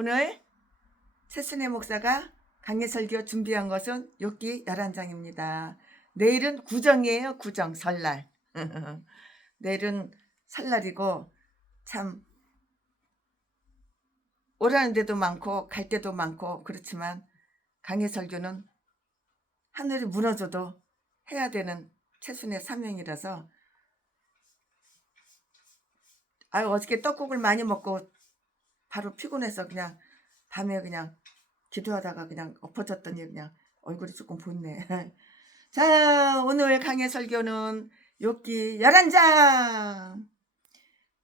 오늘 최순애 목사가 강해설교 준비한 것은 욥기 11장입니다. 내일은 구정이에요. 구정, 설날. 내일은 설날이고 참 오라는 데도 많고 갈 데도 많고 그렇지만 강해설교는 하늘이 무너져도 해야 되는 최순의 사명이라서 어저께 떡국을 많이 먹고 바로 피곤해서 그냥 밤에 그냥 기도하다가 그냥 엎어졌더니 그냥 얼굴이 조금 붓네. 자, 오늘 강의 설교는 욥기 11장.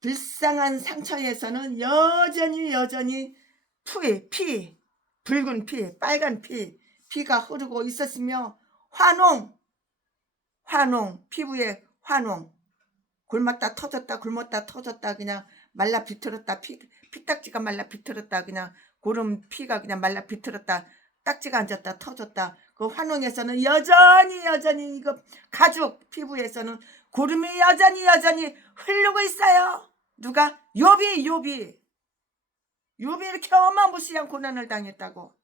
불쌍한 상처에서는 여전히 피, 붉은 피, 빨간 피가 흐르고 있었으며 환웅, 피부에 환웅, 굶었다 터졌다 그냥 말라 비틀었다 피딱지가 말라 비틀었다 그냥 고름 피가 그냥 말라 비틀었다 딱지가 앉았다 터졌다. 그 환웅에서는 여전히 이거 가죽 피부에서는 고름이 여전히 흐르고 있어요. 누가? 욥이 이렇게 어마무시한 고난을 당했다고.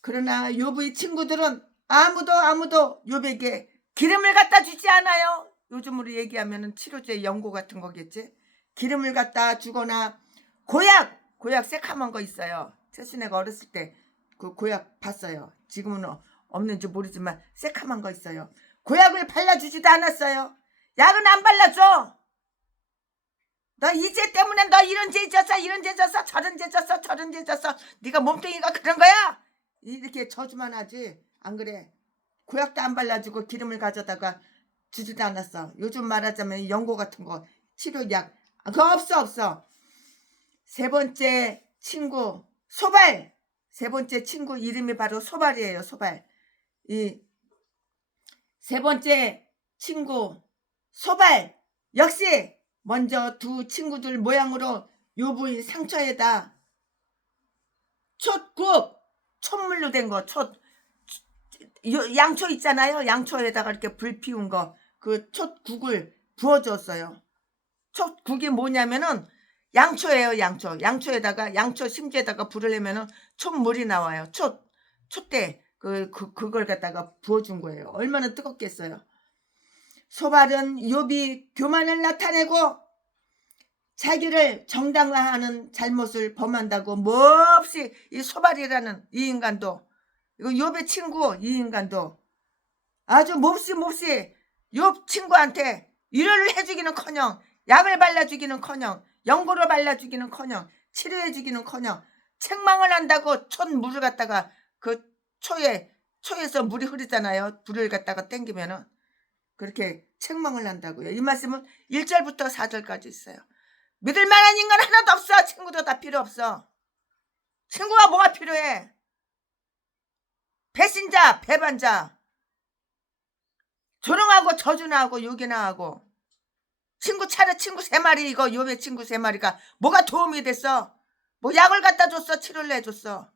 그러나 욥의 친구들은 아무도 욥에게 기름을 갖다 주지 않아요. 요즘으로 얘기하면 치료제 연고 같은 거겠지. 기름을 갖다 주거나 고약 새카만 거 있어요. 최순애가 어렸을 때 그 고약 봤어요. 지금은 없는지 모르지만 새카만 거 있어요. 고약을 발라주지도 않았어요. 약은 안 발라줘. 너 이제 때문에 너 이런 죄 졌어 저런 죄 졌어 네가 몸뚱이가 그런 거야 이렇게 저주만 하지. 안 그래? 고약도 안 발라주고 기름을 가져다가 주지도 않았어. 요즘 말하자면 연고 같은 거 치료약 그거 없어. 세 번째 친구 소발. 세 번째 친구 이름이 바로 소발이에요. 소발. 이 세 번째 친구 소발 역시 먼저 두 친구들 모양으로 욥의 상처에다 촛물로 된 거, 양초 있잖아요. 양초에다가 이렇게 불 피운 거, 그 촛국을 부어줬어요. 촛국이 뭐냐면은 양초예요. 양초에다가 양초 심지에다가 불을 내면은 촛물이 나와요. 촛대 그걸 갖다가 부어준 거예요. 얼마나 뜨겁겠어요. 소발은 욥이 교만을 나타내고 자기를 정당화하는 잘못을 범한다고 몹시 이 소발이라는 이 인간도, 이거 욥의 친구 이 인간도 아주 몹시 욥 친구한테 위로를 해주기는커녕 약을 발라주기는커녕 연고를 발라주기는커녕 치료해주기는커녕 책망을 한다고 촛물을 갖다가 그 초에서 물이 흐르잖아요. 불을 갖다가 땡기면은 그렇게 책망을 한다고요. 이 말씀은 1절부터 4절까지 있어요. 믿을 만한 인간 하나도 없어. 친구도 다 필요 없어. 친구가 뭐가 필요해? 배신자, 배반자, 조롱하고 저주나 하고 욕이나 하고. 친구 세 마리, 이거 욥의 친구 세 마리가 뭐가 도움이 됐어? 뭐 약을 갖다 줬어? 치료를 해줬어?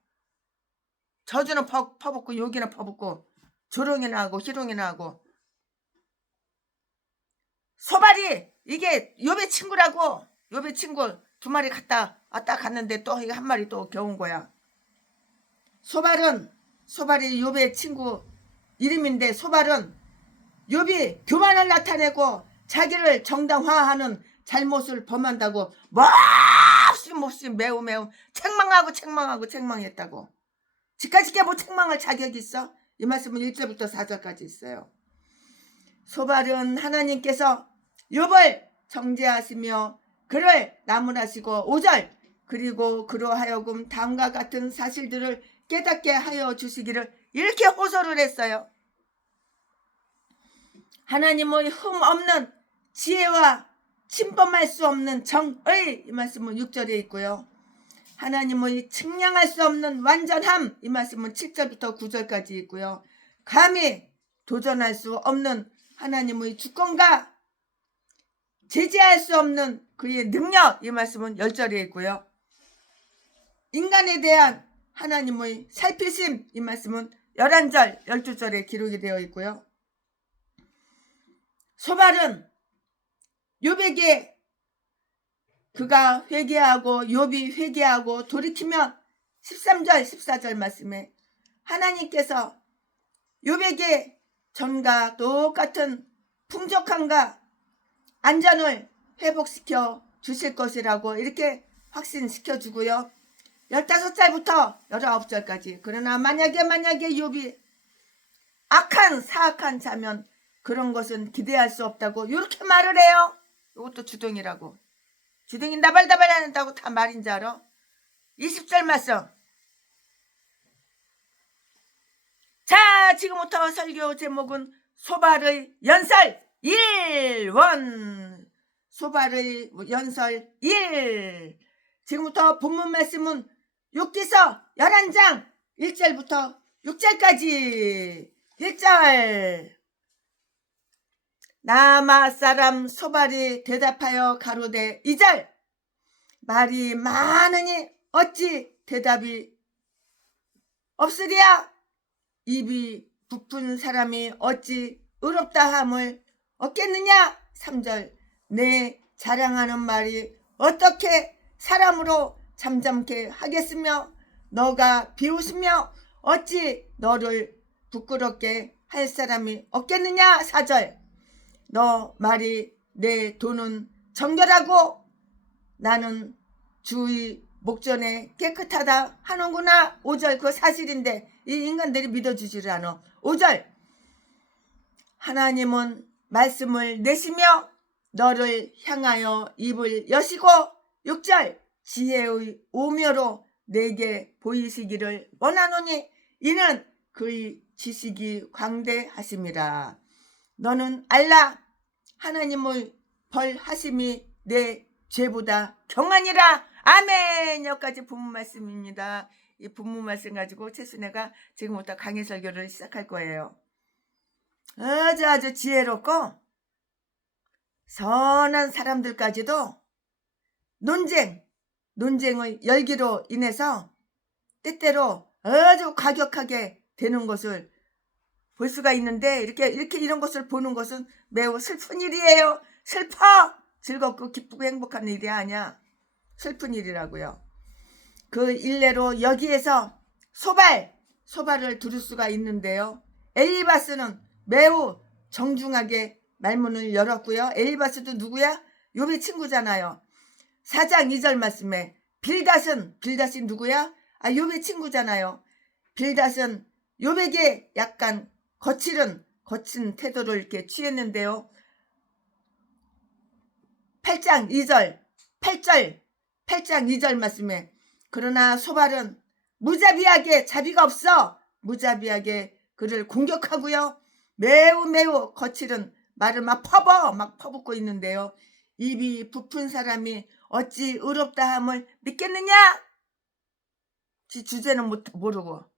저주는 퍼붓고 욕이나 퍼붓고 조롱이나 하고 희롱이나 하고. 소발이 이게 욥의 친구라고. 욥의 친구 두 마리 왔다 갔는데 또 한 마리 또 겨운 거야. 소발이 욥의 친구 이름인데 소발은 욥이 교만을 나타내고 자기를 정당화하는 잘못을 범한다고 몹시 매우 책망했다고. 지까지게 뭐 책망할 자격이 있어? 이 말씀은 1절부터 4절까지 있어요. 소발은 하나님께서 욥을 정죄하시며 그를 나무라시고 5절 그리고 그로 하여금 다음과 같은 사실들을 깨닫게 하여 주시기를 이렇게 호소를 했어요. 하나님의 흠 없는 지혜와 침범할 수 없는 정의, 이 말씀은 6절에 있고요. 하나님의 측량할 수 없는 완전함, 이 말씀은 7절부터 9절까지 있고요. 감히 도전할 수 없는 하나님의 주권과 제재할 수 없는 그의 능력, 이 말씀은 10절에 있고요. 인간에 대한 하나님의 살피심, 이 말씀은 11절, 12절에 기록이 되어 있고요. 소발은 욥에게 그가 회개하고 욥이 회개하고 돌이키면 13절 14절 말씀에 하나님께서 욥에게 전과 똑같은 풍족함과 안전을 회복시켜 주실 것이라고 이렇게 확신시켜 주고요. 15절부터 19절까지 그러나 만약에 욥이 악한 사악한 자면 그런 것은 기대할 수 없다고 이렇게 말을 해요. 이것도 주둥이라고. 주둥이 나발나발 한다고 다 말인 줄 알아? 20절 말씀. 자, 지금부터 설교 제목은 소발의 연설 1원. 소발의 연설 1. 지금부터 본문 말씀은 욥기서 11장 1절부터 6절까지. 1절. 나마 사람 소발이 대답하여 가로되 2절. 말이 많으니 어찌 대답이 없으랴. 입이 부푼 사람이 어찌 의롭다 함을 얻겠느냐. 3절. 내 자랑하는 말이 어떻게 사람으로 잠잠케 하겠으며 너가 비웃으며 어찌 너를 부끄럽게 할 사람이 없겠느냐. 4절. 너 말이 내 돈은 정결하고 나는 주의 목전에 깨끗하다 하는구나. 5절. 그거 사실인데 이 인간들이 믿어주지를 않아. 5절. 하나님은 말씀을 내시며 너를 향하여 입을 여시고. 6절. 지혜의 오묘로 내게 보이시기를 원하노니 이는 그의 지식이 광대하심이라. 너는 알라. 하나님의 벌하심이 내 죄보다 경하니라. 아멘. 여기까지 본문 말씀입니다. 이 본문 말씀 가지고 최순애가 지금부터 강해 설교를 시작할 거예요. 아주 지혜롭고 선한 사람들까지도 논쟁의 열기로 인해서 때때로 아주 과격하게 되는 것을 볼 수가 있는데 이렇게 이런 것을 보는 것은 매우 슬픈 일이에요. 슬퍼. 즐겁고 기쁘고 행복한 일이 아니야. 슬픈 일이라고요. 그 일례로 여기에서 소발을 들을 수가 있는데요. 엘리바스는 매우 정중하게 말문을 열었고요. 엘리바스도 누구야? 욥의 친구잖아요. 4장 2절 말씀에 빌닷이 누구야? 욥의 친구잖아요. 빌닷은 욥에게 약간 거친 태도를 이렇게 취했는데요. 8장 2절 말씀에 그러나 소발은 무자비하게 자비가 없어 무자비하게 그를 공격하고요. 매우 거칠은 말을 막 퍼붓고 있는데요. 입이 부푼 사람이 어찌 의롭다 함을 믿겠느냐. 지 주제는 모르고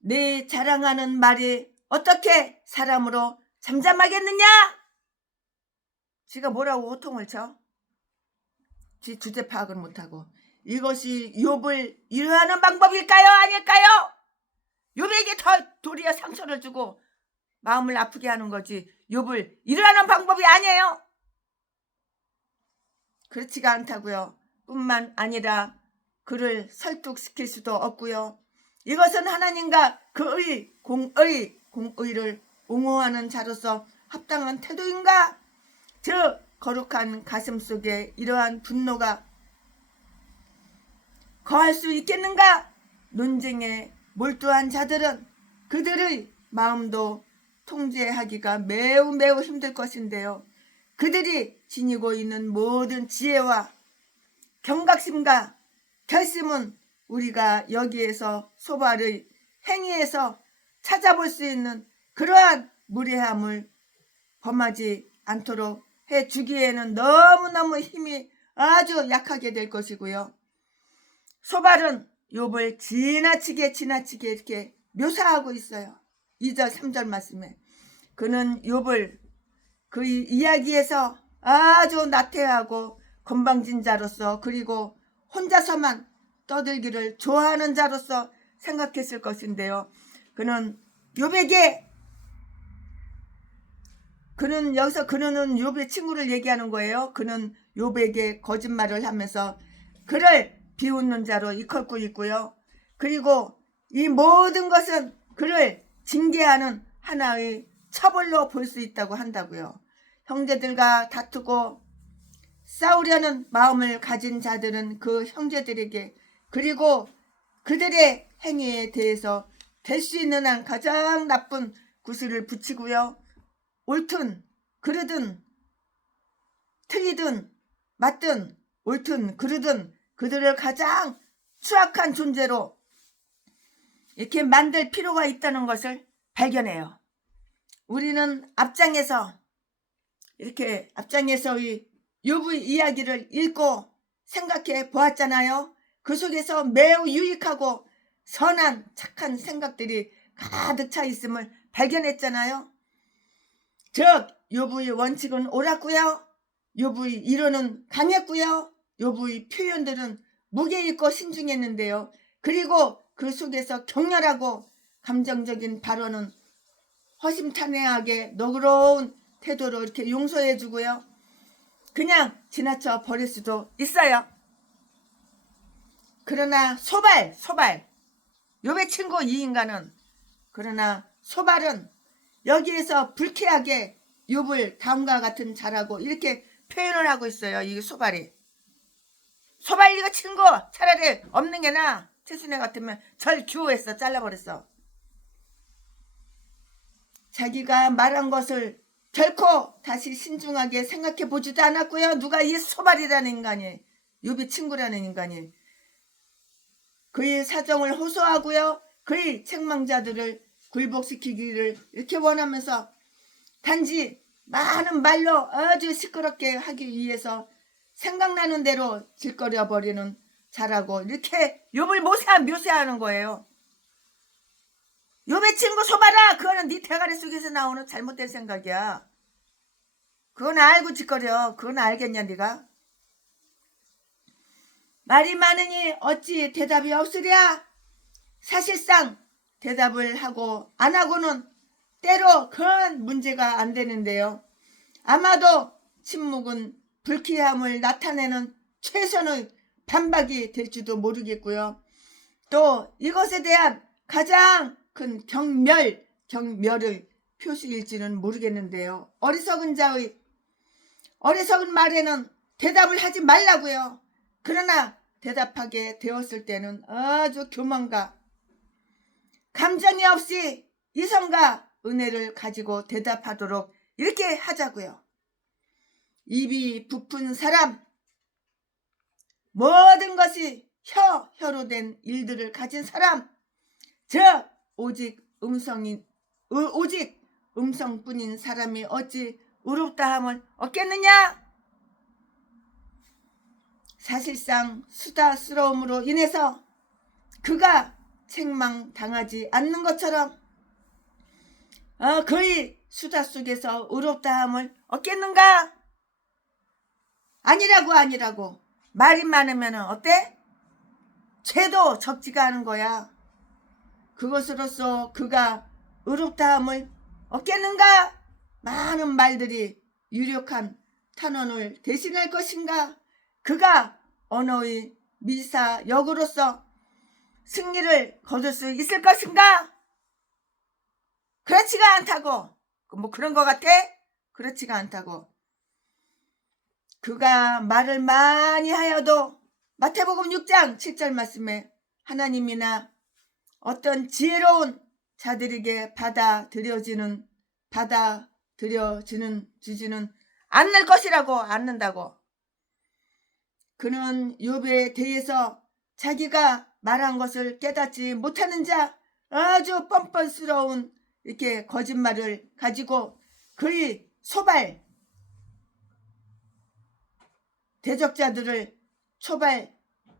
네 자랑하는 말이 어떻게 사람으로 잠잠하겠느냐. 지가 뭐라고 호통을 쳐? 지 주제 파악을 못하고. 이것이 욥을 이해하는 방법일까요? 아닐까요? 욥에게 더 도리어 상처를 주고 마음을 아프게 하는 거지 욥을 이해하는 방법이 아니에요. 그렇지가 않다고요. 뿐만 아니라 그를 설득시킬 수도 없고요. 이것은 하나님과 그의 공의를 옹호하는 자로서 합당한 태도인가? 즉 거룩한 가슴 속에 이러한 분노가 거할 수 있겠는가? 논쟁에 몰두한 자들은 그들의 마음도 통제하기가 매우 힘들 것인데요. 그들이 지니고 있는 모든 지혜와 경각심과 결심은 우리가 여기에서 소발의 행위에서 찾아볼 수 있는 그러한 무례함을 범하지 않도록 해주기에는 너무너무 힘이 아주 약하게 될 것이고요. 소발은 욥을 지나치게 이렇게 묘사하고 있어요. 2절 3절 말씀에 그는 욥을 그의 이야기에서 아주 나태하고 건방진 자로서 그리고 혼자서만 떠들기를 좋아하는 자로서 생각했을 것인데요. 그는 욥에게 그는 여기서 그는 욥의 친구를 얘기하는 거예요. 그는 욥에게 거짓말을 하면서 그를 비웃는 자로 일컫고 있고요. 그리고 이 모든 것은 그를 징계하는 하나의 처벌로 볼 수 있다고 한다고요. 형제들과 다투고 싸우려는 마음을 가진 자들은 그 형제들에게 그리고 그들의 행위에 대해서 될 수 있는 한 가장 나쁜 구슬을 붙이고요. 옳든 그르든 틀리든 맞든 옳든 그르든 그들을 가장 추악한 존재로 이렇게 만들 필요가 있다는 것을 발견해요. 우리는 이렇게 앞장에서의 욥의 이야기를 읽고 생각해 보았잖아요. 그 속에서 매우 유익하고 선한 착한 생각들이 가득 차 있음을 발견했잖아요. 즉 욥의 원칙은 옳았고요. 욥의 이론은 강했고요. 욥의 표현들은 무게 있고 신중했는데요. 그리고 그 속에서 격렬하고 감정적인 발언은 허심탄회하게 너그러운 태도로 이렇게 용서해 주고요. 그냥 지나쳐 버릴 수도 있어요. 그러나 소발 욥의 친구 이 인간은 그러나 소발은 여기에서 불쾌하게 욥을 다음과 같은 자라고 이렇게 표현을 하고 있어요. 이 소발이. 소발 이거 친구 차라리 없는 게 나아. 최순애 같으면 절 규호했어. 잘라버렸어. 자기가 말한 것을 결코 다시 신중하게 생각해 보지도 않았고요. 누가 이 소발이라는 인간이 욥의 친구라는 인간이 그의 사정을 호소하고요. 그의 책망자들을 굴복시키기를 이렇게 원하면서 단지 많은 말로 아주 시끄럽게 하기 위해서 생각나는 대로 질거려버리는 자라고 이렇게 욥을 묘사하는 거예요. 욥의 친구 소발아, 그거는 네 대가리 속에서 나오는 잘못된 생각이야. 그건 알고 짓거려. 그건 알겠냐 네가? 말이 많으니 어찌 대답이 없으랴? 사실상 대답을 하고 안 하고는 때로 큰 문제가 안 되는데요. 아마도 침묵은 불쾌함을 나타내는 최선의 반박이 될지도 모르겠고요. 또 이것에 대한 가장 큰 경멸의 표시일지는 모르겠는데요. 어리석은 말에는 대답을 하지 말라고요. 그러나 대답하게 되었을 때는 아주 교만과 감정이 없이 이성과 은혜를 가지고 대답하도록 이렇게 하자고요. 입이 부푼 사람, 모든 것이 혀로 된 일들을 가진 사람, 즉 오직 음성뿐인 사람이 어찌 의롭다함을 얻겠느냐? 사실상 수다스러움으로 인해서 그가 책망당하지 않는 것처럼 그의 수다 속에서 의롭다함을 얻겠는가? 아니라고. 말이 많으면 어때? 죄도 적지가 않은 거야. 그것으로서 그가 의롭다함을 얻겠는가? 많은 말들이 유력한 탄원을 대신할 것인가? 그가 언어의 미사역으로서 승리를 거둘 수 있을 것인가? 그렇지가 않다고. 뭐 그런 것 같아? 그렇지가 않다고. 그가 말을 많이 하여도 마태복음 6장 7절 말씀에 하나님이나 어떤 지혜로운 자들에게 받아들여지는 않을 것이라고 않는다고. 그는 욥에 대해서 자기가 말한 것을 깨닫지 못하는 자, 아주 뻔뻔스러운 이렇게 거짓말을 가지고 그의 소발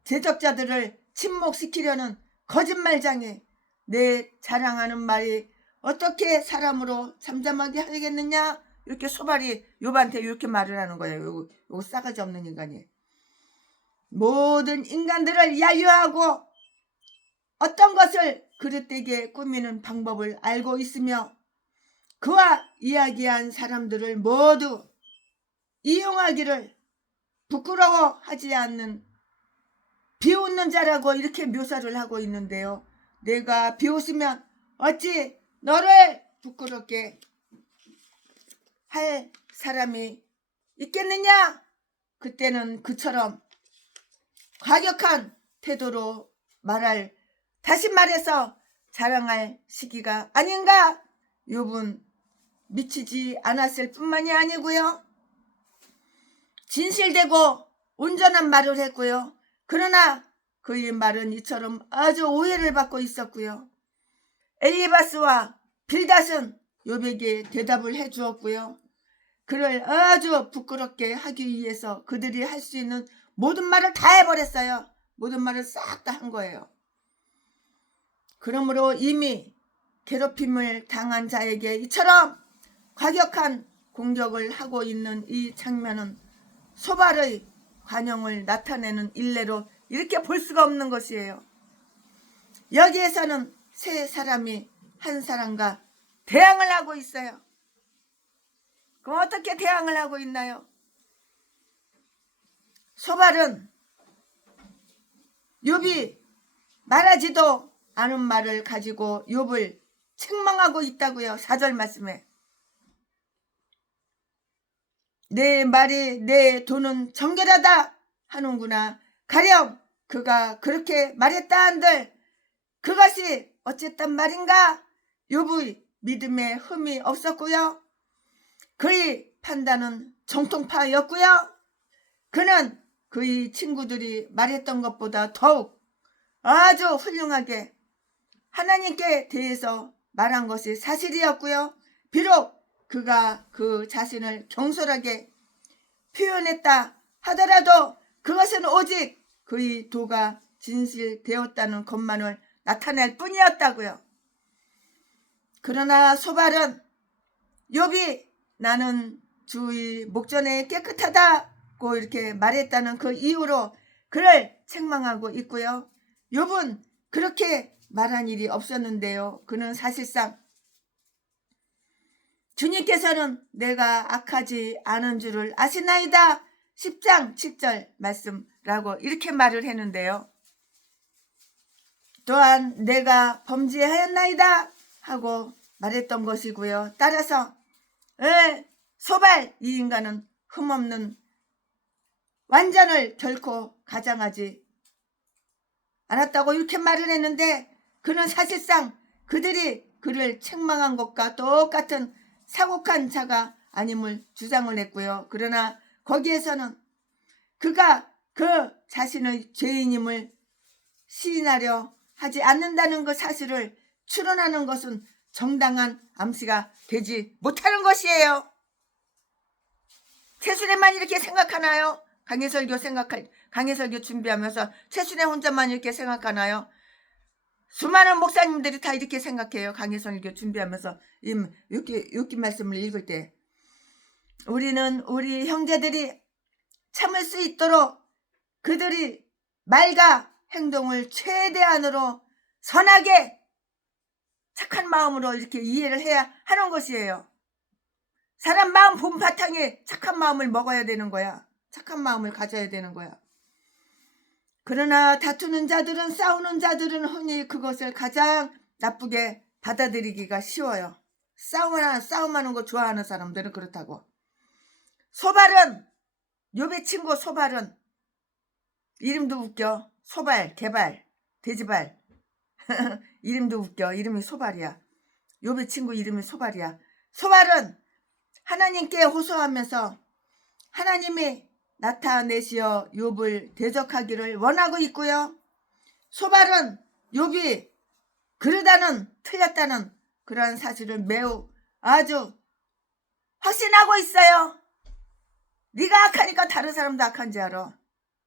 대적자들을 침묵시키려는 거짓말장에 내 자랑하는 말이 어떻게 사람으로 잠잠하게 하겠느냐? 이렇게 소발이 욥한테 이렇게 말을 하는 거예요. 요 싸가지 없는 인간이. 모든 인간들을 야유하고 어떤 것을 그릇되게 꾸미는 방법을 알고 있으며 그와 이야기한 사람들을 모두 이용하기를 부끄러워하지 않는 비웃는 자라고 이렇게 묘사를 하고 있는데요. 내가 비웃으면 어찌 너를 부끄럽게 할 사람이 있겠느냐? 그때는 그처럼 과격한 태도로 말할, 다시 말해서 자랑할 시기가 아닌가? 욥은 미치지 않았을 뿐만이 아니고요. 진실되고 온전한 말을 했고요. 그러나 그의 말은 이처럼 아주 오해를 받고 있었고요. 엘리바스와 빌닷은 욥에게 대답을 해 주었고요. 그를 아주 부끄럽게 하기 위해서 그들이 할 수 있는 모든 말을 다 해버렸어요. 모든 말을 싹 다 한 거예요. 그러므로 이미 괴롭힘을 당한 자에게 이처럼 과격한 공격을 하고 있는 이 장면은 소발의 관용을 나타내는 일례로 이렇게 볼 수가 없는 것이에요. 여기에서는 세 사람이 한 사람과 대항을 하고 있어요. 그럼 어떻게 대항을 하고 있나요? 소발은 욥이 말하지도 않은 말을 가지고 욥을 책망하고 있다고요. 4절 말씀에. 내 말이 내 돈은 정결하다 하는구나. 가령 그가 그렇게 말했다 한들 그것이 어쨌단 말인가? 욥의 믿음에 흠이 없었고요. 그의 판단은 정통파였고요. 그는 그의 친구들이 말했던 것보다 더욱 아주 훌륭하게 하나님께 대해서 말한 것이 사실이었고요. 비록 그가 그 자신을 경솔하게 표현했다 하더라도 그것은 오직 그의 도가 진실되었다는 것만을 나타낼 뿐이었다고요. 그러나 소발은 욥이 나는 주의 목전에 깨끗하다고 이렇게 말했다는 그 이유로 그를 책망하고 있고요. 욥은 그렇게 말한 일이 없었는데요. 그는 사실상 주님께서는 내가 악하지 않은 줄을 아시나이다. 10장 7절 말씀라고 이렇게 말을 했는데요. 또한 내가 범죄하였나이다 하고 말했던 것이고요. 따라서 소발 이 인간은 흠없는 완전을 결코 가장하지 않았다고 이렇게 말을 했는데 그는 사실상 그들이 그를 책망한 것과 똑같은 사곡한 자가 아님을 주장을 했고요. 그러나 거기에서는 그가 그 자신의 죄인임을 시인하려 하지 않는다는 그 사실을 추론하는 것은 정당한 암시가 되지 못하는 것이에요. 최순애만 이렇게 생각하나요? 강해설교 준비하면서 최순애 혼자만 이렇게 생각하나요? 수많은 목사님들이 다 이렇게 생각해요. 강해설교 준비하면서 욥기 말씀을 읽을 때 우리는 우리 형제들이 참을 수 있도록 그들이 말과 행동을 최대한으로 선하게 착한 마음으로 이렇게 이해를 해야 하는 것이에요. 사람 마음 봄바탕에 착한 마음을 먹어야 되는 거야. 착한 마음을 가져야 되는 거야. 그러나 다투는 자들은 싸우는 자들은 흔히 그것을 가장 나쁘게 받아들이기가 쉬워요. 싸움하는 거 좋아하는 사람들은 그렇다고. 소발은 욥의 친구 소발은 이름도 웃겨. 소발, 개발, 돼지발 이름도 웃겨. 이름이 소발이야. 욥의 친구 이름이 소발이야. 소발은 하나님께 호소하면서 하나님이 나타내시어 욥을 대적하기를 원하고 있고요. 소발은 욥이 그러다는 틀렸다는 그러한 사실을 매우 아주 확신하고 있어요. 네가 악하니까 다른 사람도 악한지 알아.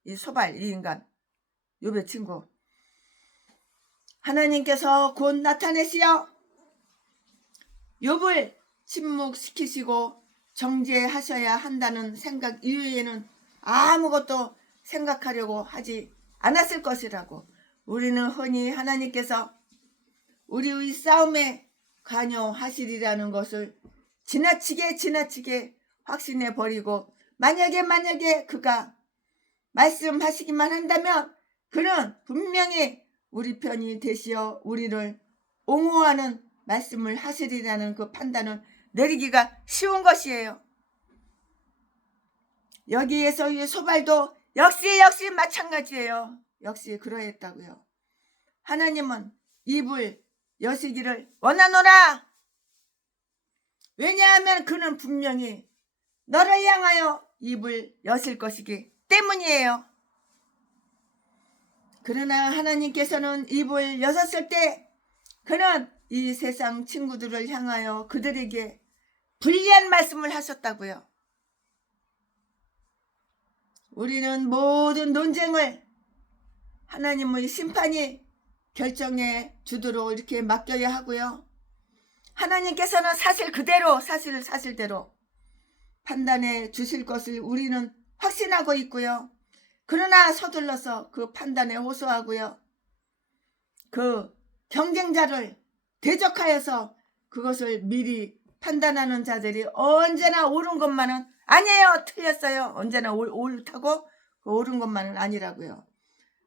이 소발, 이 인간, 욥의 친구. 하나님께서 곧 나타내시어 욥을 침묵시키시고 정죄하셔야 한다는 생각 이외에는 아무것도 생각하려고 하지 않았을 것이라고. 우리는 흔히 하나님께서 우리의 싸움에 관여하시리라는 것을 지나치게 확신해 버리고, 만약에 그가 말씀하시기만 한다면 그는 분명히 우리 편이 되시어 우리를 옹호하는 말씀을 하시리라는 그 판단을 내리기가 쉬운 것이에요. 여기에서 이 소발도 역시 마찬가지예요. 역시 그러했다고요. 하나님은 입을 여시기를 원하노라. 왜냐하면 그는 분명히 너를 향하여 입을 여실 것이기 때문이에요. 그러나 하나님께서는 입을 여셨을 때 그는 이 세상 친구들을 향하여 그들에게 불리한 말씀을 하셨다고요. 우리는 모든 논쟁을 하나님의 심판이 결정해 주도록 이렇게 맡겨야 하고요. 하나님께서는 사실대로 판단해 주실 것을 우리는 확신하고 있고요. 그러나 서둘러서 그 판단에 호소하고요. 그 경쟁자를 대적하여서 그것을 미리 판단하는 자들이 언제나 옳은 것만은 아니에요. 틀렸어요. 언제나 옳다고 옳은 것만은 아니라고요.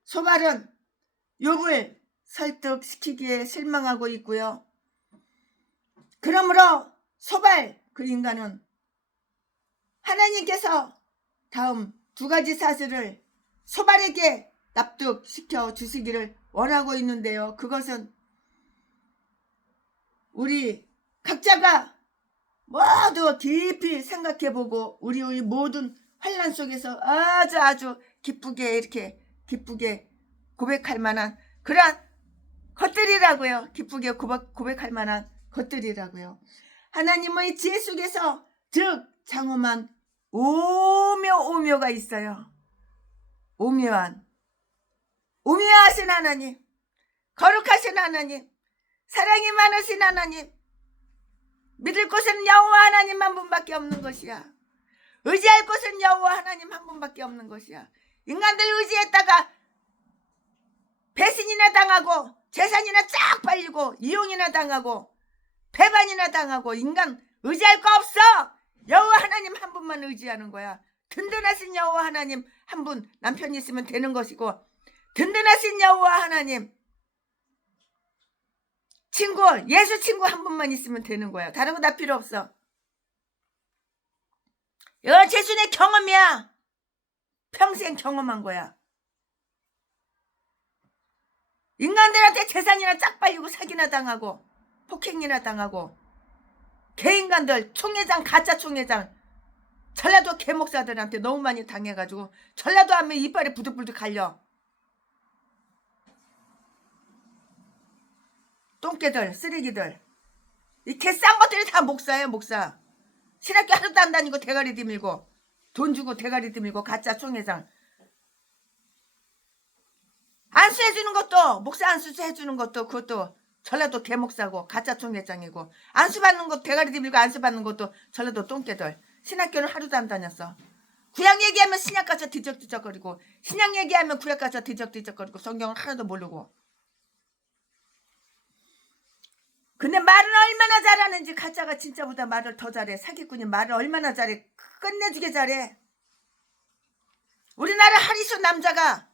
소발은 욥을 설득시키기에 실망하고 있고요. 그러므로 소발 그 인간은 하나님께서 다음 두 가지 사실을 소발에게 납득시켜 주시기를 원하고 있는데요. 그것은 우리 각자가 모두 깊이 생각해보고 우리의 모든 환난 속에서 아주 기쁘게 고백할 만한 그런 것들이라고요. 기쁘게 고백할 만한 것들이라고요. 하나님의 지혜 속에서 즉 장엄한 오묘가 있어요. 오묘하신 하나님, 거룩하신 하나님, 사랑이 많으신 하나님, 믿을 곳은 여호와 하나님 한 분밖에 없는 것이야. 의지할 곳은 여호와 하나님 한 분밖에 없는 것이야. 인간들 의지했다가 배신이나 당하고 재산이나 쫙 빨리고 이용이나 당하고 배반이나 당하고 인간 의지할 거 없어. 여호와 하나님 한 분만 의지하는 거야. 든든하신 여호와 하나님 한 분 남편이 있으면 되는 것이고, 든든하신 여호와 하나님 예수 친구 한 분만 있으면 되는 거야. 다른 거 다 필요 없어. 이건 재순의 경험이야. 평생 경험한 거야. 인간들한테 재산이나 짝 빨리고 사기나 당하고 폭행이나 당하고 개인간들 가짜 총회장 전라도 개목사들한테 너무 많이 당해가지고 전라도 하면 이빨에 부득부득 갈려. 똥개들, 쓰레기들. 이 개싼 것들이 다 목사예요, 목사. 신학교 하루도 안 다니고 대가리 디밀고 돈 주고 대가리 디밀고 가짜 총회장. 안수해주는 것도, 목사 안수해주는 것도 그것도 전라도 개목사고 가짜 총회장이고, 안수받는 것 대가리 디밀고 안수받는 것도 전라도 똥개들. 신학교는 하루도 안 다녔어. 구약 얘기하면 신약 가서 뒤적뒤적거리고, 신약 얘기하면 구약 가서 뒤적뒤적거리고, 성경을 하나도 모르고. 근데 말은 얼마나 잘하는지, 가짜가 진짜보다 말을 더 잘해. 사기꾼이 말을 얼마나 잘해. 끝내주게 잘해. 우리나라 하리수 남자가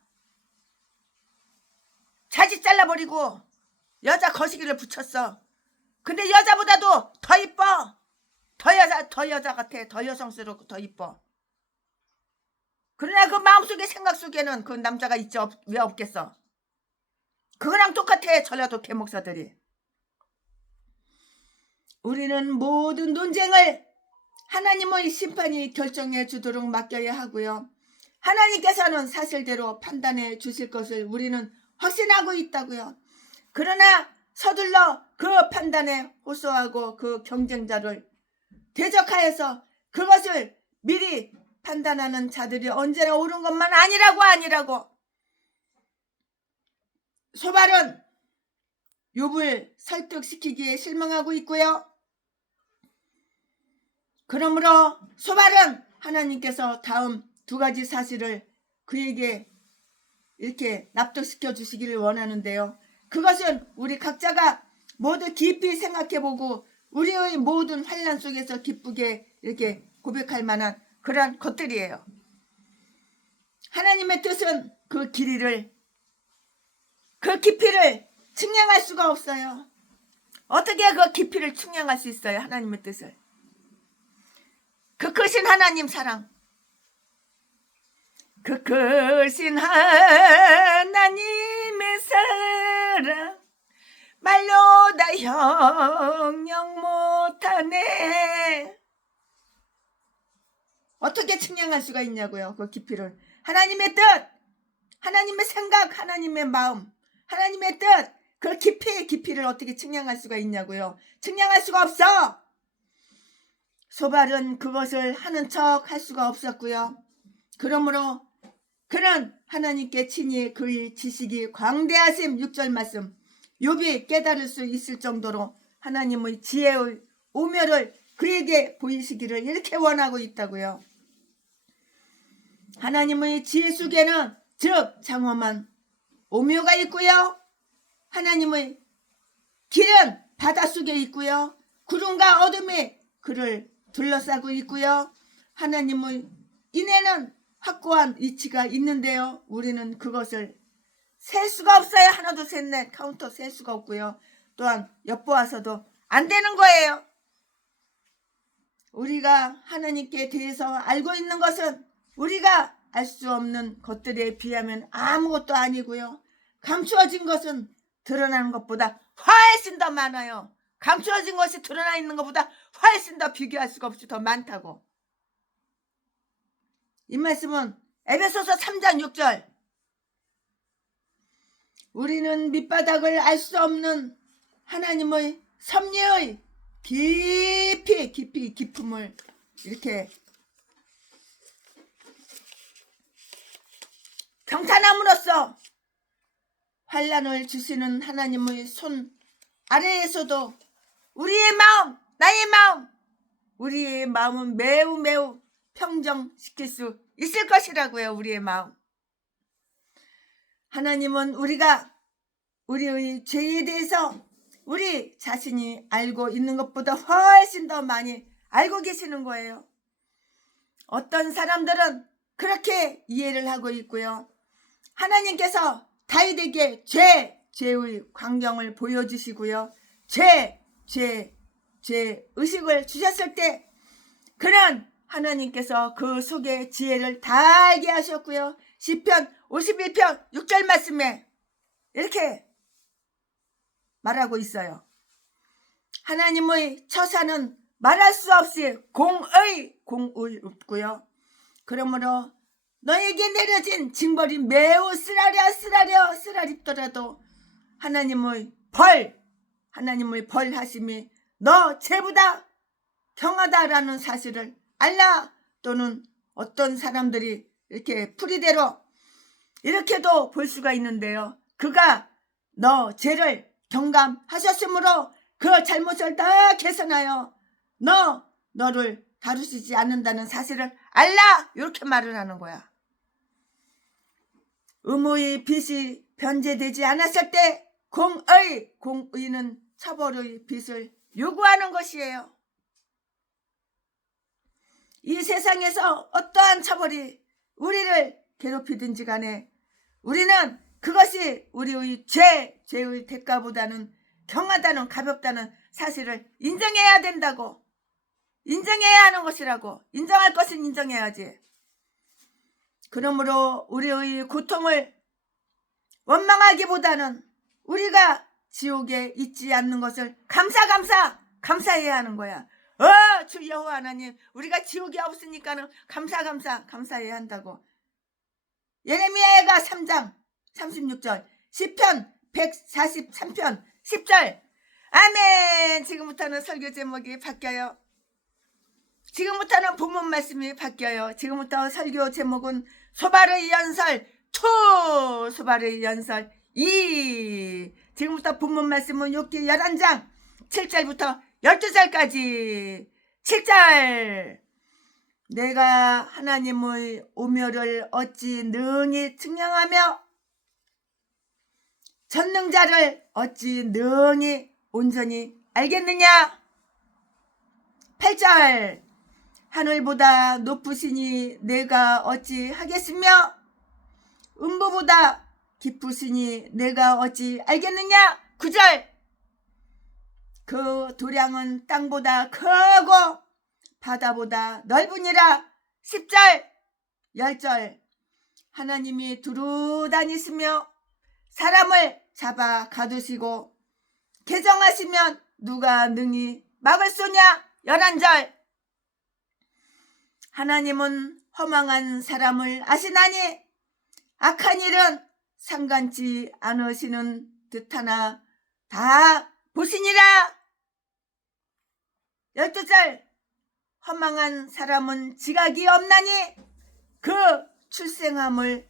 자지 잘라버리고 여자 거시기를 붙였어. 근데 여자보다도 더 이뻐. 더 여자 같아. 더 여성스럽고 더 이뻐. 그러나 그 마음속에 생각 속에는 그 남자가 있지 왜 없겠어. 그거랑 똑같아. 전라도 개목사들이. 우리는 모든 논쟁을 하나님의 심판이 결정해 주도록 맡겨야 하고요. 하나님께서는 사실대로 판단해 주실 것을 우리는 확신하고 있다고요. 그러나 서둘러 그 판단에 호소하고 그 경쟁자를 대적하여서 그것을 미리 판단하는 자들이 언제나 옳은 것만 아니라고. 소발은 욥을 설득시키기에 실망하고 있고요. 그러므로 소발은 하나님께서 다음 두 가지 사실을 그에게 이렇게 납득시켜 주시기를 원하는데요. 그것은 우리 각자가 모두 깊이 생각해보고 우리의 모든 환난 속에서 기쁘게 이렇게 고백할 만한 그런 것들이에요. 하나님의 뜻은 그 길이를, 그 깊이를 측량할 수가 없어요. 어떻게 그 깊이를 측량할 수 있어요? 하나님의 뜻을. 그 크신 하나님 사랑, 그 크신 하나님의 사랑 말로 다 형용 못하네. 어떻게 측량할 수가 있냐고요, 그 깊이를. 하나님의 뜻, 하나님의 생각, 하나님의 마음, 하나님의 뜻, 그 깊이의 깊이를 어떻게 측량할 수가 있냐고요. 측량할 수가 없어. 소발은 그것을 하는 척 할 수가 없었고요. 그러므로 그는 하나님께 친히 그의 지식이 광대하심 6절 말씀, 욥이 깨달을 수 있을 정도로 하나님의 지혜의 오묘를 그에게 보이시기를 이렇게 원하고 있다고요. 하나님의 지혜 속에는 즉 장엄한 오묘가 있고요. 하나님의 길은 바닷속에 있고요. 구름과 어둠이 그를 둘러싸고 있고요. 하나님의 인에는 확고한 위치가 있는데요. 우리는 그것을 셀 수가 없어요. 하나 둘 셋 넷 카운터 셀 수가 없고요. 또한 엿보아서도 안 되는 거예요. 우리가 하나님께 대해서 알고 있는 것은 우리가 알 수 없는 것들에 비하면 아무것도 아니고요. 감추어진 것은 드러나는 것보다 훨씬 더 많아요. 감추어진 것이 드러나 있는 것보다 훨씬 더 비교할 수가 없이 더 많다고. 이 말씀은 에베소서 3장 6절. 우리는 밑바닥을 알 수 없는 하나님의 섭리의 깊음을 이렇게 경탄함으로써 환난을 주시는 하나님의 손 아래에서도 우리의 마음, 나의 마음, 우리의 마음은 매우 평정시킬 수 있을 것이라고요. 우리의 마음. 하나님은 우리가 우리의 죄에 대해서 우리 자신이 알고 있는 것보다 훨씬 더 많이 알고 계시는 거예요. 어떤 사람들은 그렇게 이해를 하고 있고요. 하나님께서 다윗에게 죄의 광경을 보여주시고요. 죄 의식을 주셨을 때 그는 하나님께서 그 속에 지혜를 다 알게 하셨고요. 시편 51편 6절 말씀에 이렇게 말하고 있어요. 하나님의 처사는 말할 수 없이 공의롭고요. 그러므로 너에게 내려진 징벌이 매우 쓰라립더라도 하나님의 벌하심이 너 죄보다 경하다라는 사실을 알라. 또는 어떤 사람들이 이렇게 풀이대로 이렇게도 볼 수가 있는데요. 그가 너 죄를 경감하셨으므로 그 잘못을 다 개선하여 너를 다루시지 않는다는 사실을 알라. 이렇게 말을 하는 거야. 의무의 빚이 변제되지 않았을 때 공의는 처벌의 빚을 요구하는 것이에요. 이 세상에서 어떠한 처벌이 우리를 괴롭히든지 간에 우리는 그것이 우리의 죄의 대가보다는 경하다는 가볍다는 사실을 인정해야 된다고. 인정해야 하는 것이라고. 인정할 것은 인정해야지. 그러므로 우리의 고통을 원망하기보다는 우리가 지옥에 있지 않는 것을 감사해야 하는 거야. 주 여호와 하나님, 우리가 지옥이 없으니까는 감사해야 한다고. 예레미야가 3장 36절, 시편 143편 10절. 아멘. 지금부터는 설교 제목이 바뀌어요. 지금부터는 본문 말씀이 바뀌어요. 지금부터 설교 제목은 소발의 연설 2, 소발의 연설 2. 지금부터 본문 말씀은 욥기 11장 7절부터 12절까지. 7절. 내가 하나님의 오묘를 어찌 능히 측량하며 전능자를 어찌 능히 온전히 알겠느냐? 8절 하늘보다 높으시니 내가 어찌 하겠으며 음부보다 깊으시니 내가 어찌 알겠느냐? 9절 그 도량은 땅보다 크고 바다보다 넓으니라. 10절 10절 하나님이 두루 다니시며 사람을 잡아 가두시고 개정하시면 누가 능히 막을 소냐? 11절 하나님은 허망한 사람을 아시나니 악한 일은 상관치 않으시는 듯하나 다 보시니라. 12절 허망한 사람은 지각이 없나니 그 출생함을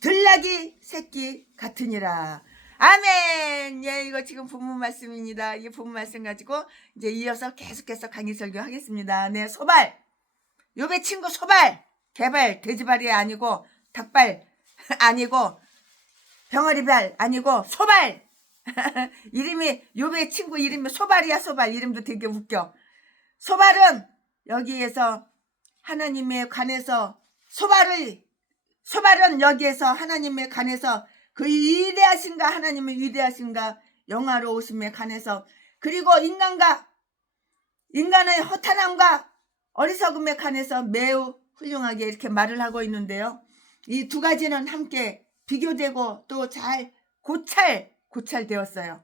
들나귀 새끼 같으니라. 아멘. 예, 이거 지금 본문 말씀입니다. 이 본문 말씀 가지고 이제 이어서 계속해서 강의 설교하겠습니다. 네, 소발. 욥의 친구 소발. 개발, 돼지발이 아니고 닭발 아니고 병아리발 아니고 소발. 이름이 욥의 친구 이름이 소발이야. 소발. 이름도 되게 웃겨. 소발은 여기에서 하나님에 관해서 소발은 여기에서 하나님에 관해서 그 위대하신가 하나님의 위대하신가 영화로우심에 관해서 그리고 인간의 허탄함과 어리석음에 관해서 매우 훌륭하게 이렇게 말을 하고 있는데요. 이 두 가지는 함께 비교되고 또 잘 고찰되었어요.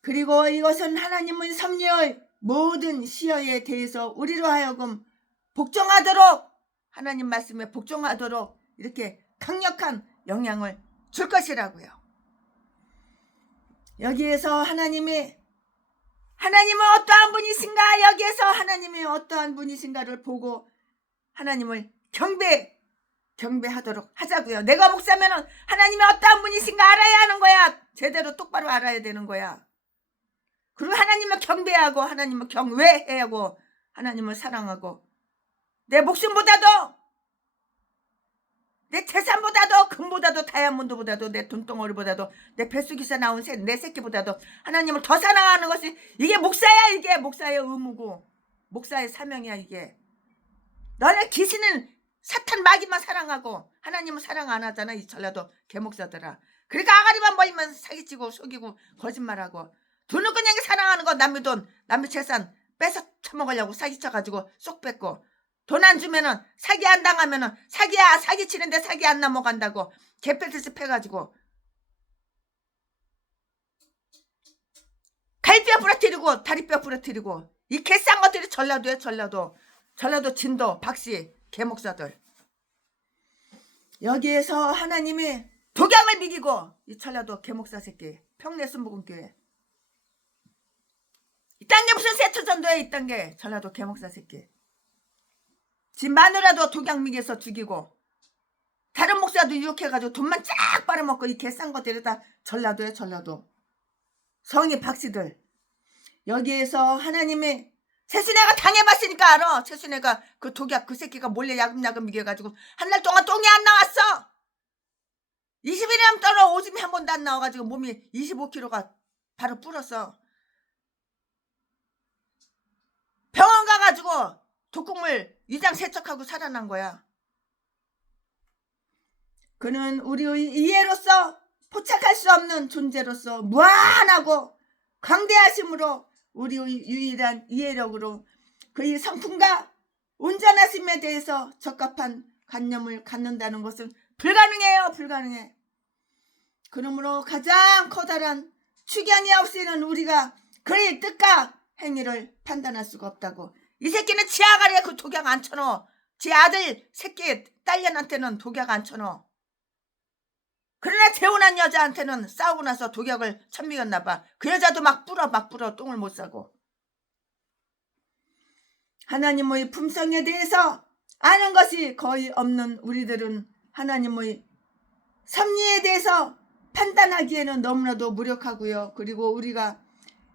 그리고 이것은 하나님의 섭리의 모든 시여에 대해서 우리로 하여금 복종하도록 하나님 말씀에 복종하도록 이렇게 강력한 영향을 줄 것이라고요. 여기에서 하나님은 어떠한 분이신가 여기에서 하나님이 어떠한 분이신가를 보고 하나님을 경배하도록 하자고요. 내가 목사면은 하나님이 어떠한 분이신가 알아야 하는 거야. 제대로 똑바로 알아야 되는 거야. 그리고 하나님을 경배하고 하나님을 경외하고 하나님을 사랑하고 내 목숨보다도 내 재산보다도 금보다도 다이아몬드보다도 내 돈덩어리보다도 내 뱃속에서 나온 내 새끼보다도 하나님을 더 사랑하는 것이 이게 목사야. 이게 목사의 의무고 목사의 사명이야. 이게 너네 귀신은 사탄 마귀만 사랑하고 하나님은 사랑 안 하잖아. 이 전라도 개목사들아. 그러니까 아가리만 벌리면 사기치고 속이고 거짓말하고 돈을 그냥 사랑하는 거. 남의 돈 남의 재산 뺏어 처먹으려고 사기쳐가지고 쏙 뺏고 돈 안 주면은 사기 안 당하면은 사기야 사기 치는데 사기 안 넘어간다고 개패트스 패가지고 갈비뼈 부러뜨리고 다리뼈 부러뜨리고 이 개싼 것들이 전라도에 전라도 진도 박씨 개목사들. 여기에서 하나님이 독약을 미기고 이 전라도 개목사 새끼 평내순복음교회 이딴 게 무슨 세트전도에 이딴 게 전라도 개목사 새끼. 지 마누라도 독약 미개서 죽이고 다른 목사도 유혹해가지고 돈만 쫙 빨아먹고 이 개싼 것들이 다 전라도에 전라도 성이 박씨들. 여기에서 하나님이 최순애가 당해봤으니까 알아. 최순애가 그 독약 그 새끼가 몰래 야금야금 미개가지고 한 달 동안 똥이 안 나왔어. 20일이면 떨어 오줌이 한 번도 안 나와가지고 몸이 25kg가 바로 불었어. 병원 가가지고 독극물 위장 세척하고 살아난 거야. 그는 우리의 이해로서 포착할 수 없는 존재로서 무한하고 광대하심으로 우리의 유일한 이해력으로 그의 성품과 온전하심에 대해서 적합한 관념을 갖는다는 것은 불가능해요. 불가능해. 그러므로 가장 커다란 추견이 없이는 우리가 그의 뜻과 행위를 판단할 수가 없다고. 이 새끼는 지 아가리에 그 독약 안 쳐넣어. 지 아들 새끼 딸년한테는 독약 안 쳐넣어. 그러나 재혼한 여자한테는 싸우고 나서 독약을 천미였나 봐. 그 여자도 막 불어 똥을 못 싸고. 하나님의 품성에 대해서 아는 것이 거의 없는 우리들은 하나님의 섭리에 대해서 판단하기에는 너무나도 무력하고요. 그리고 우리가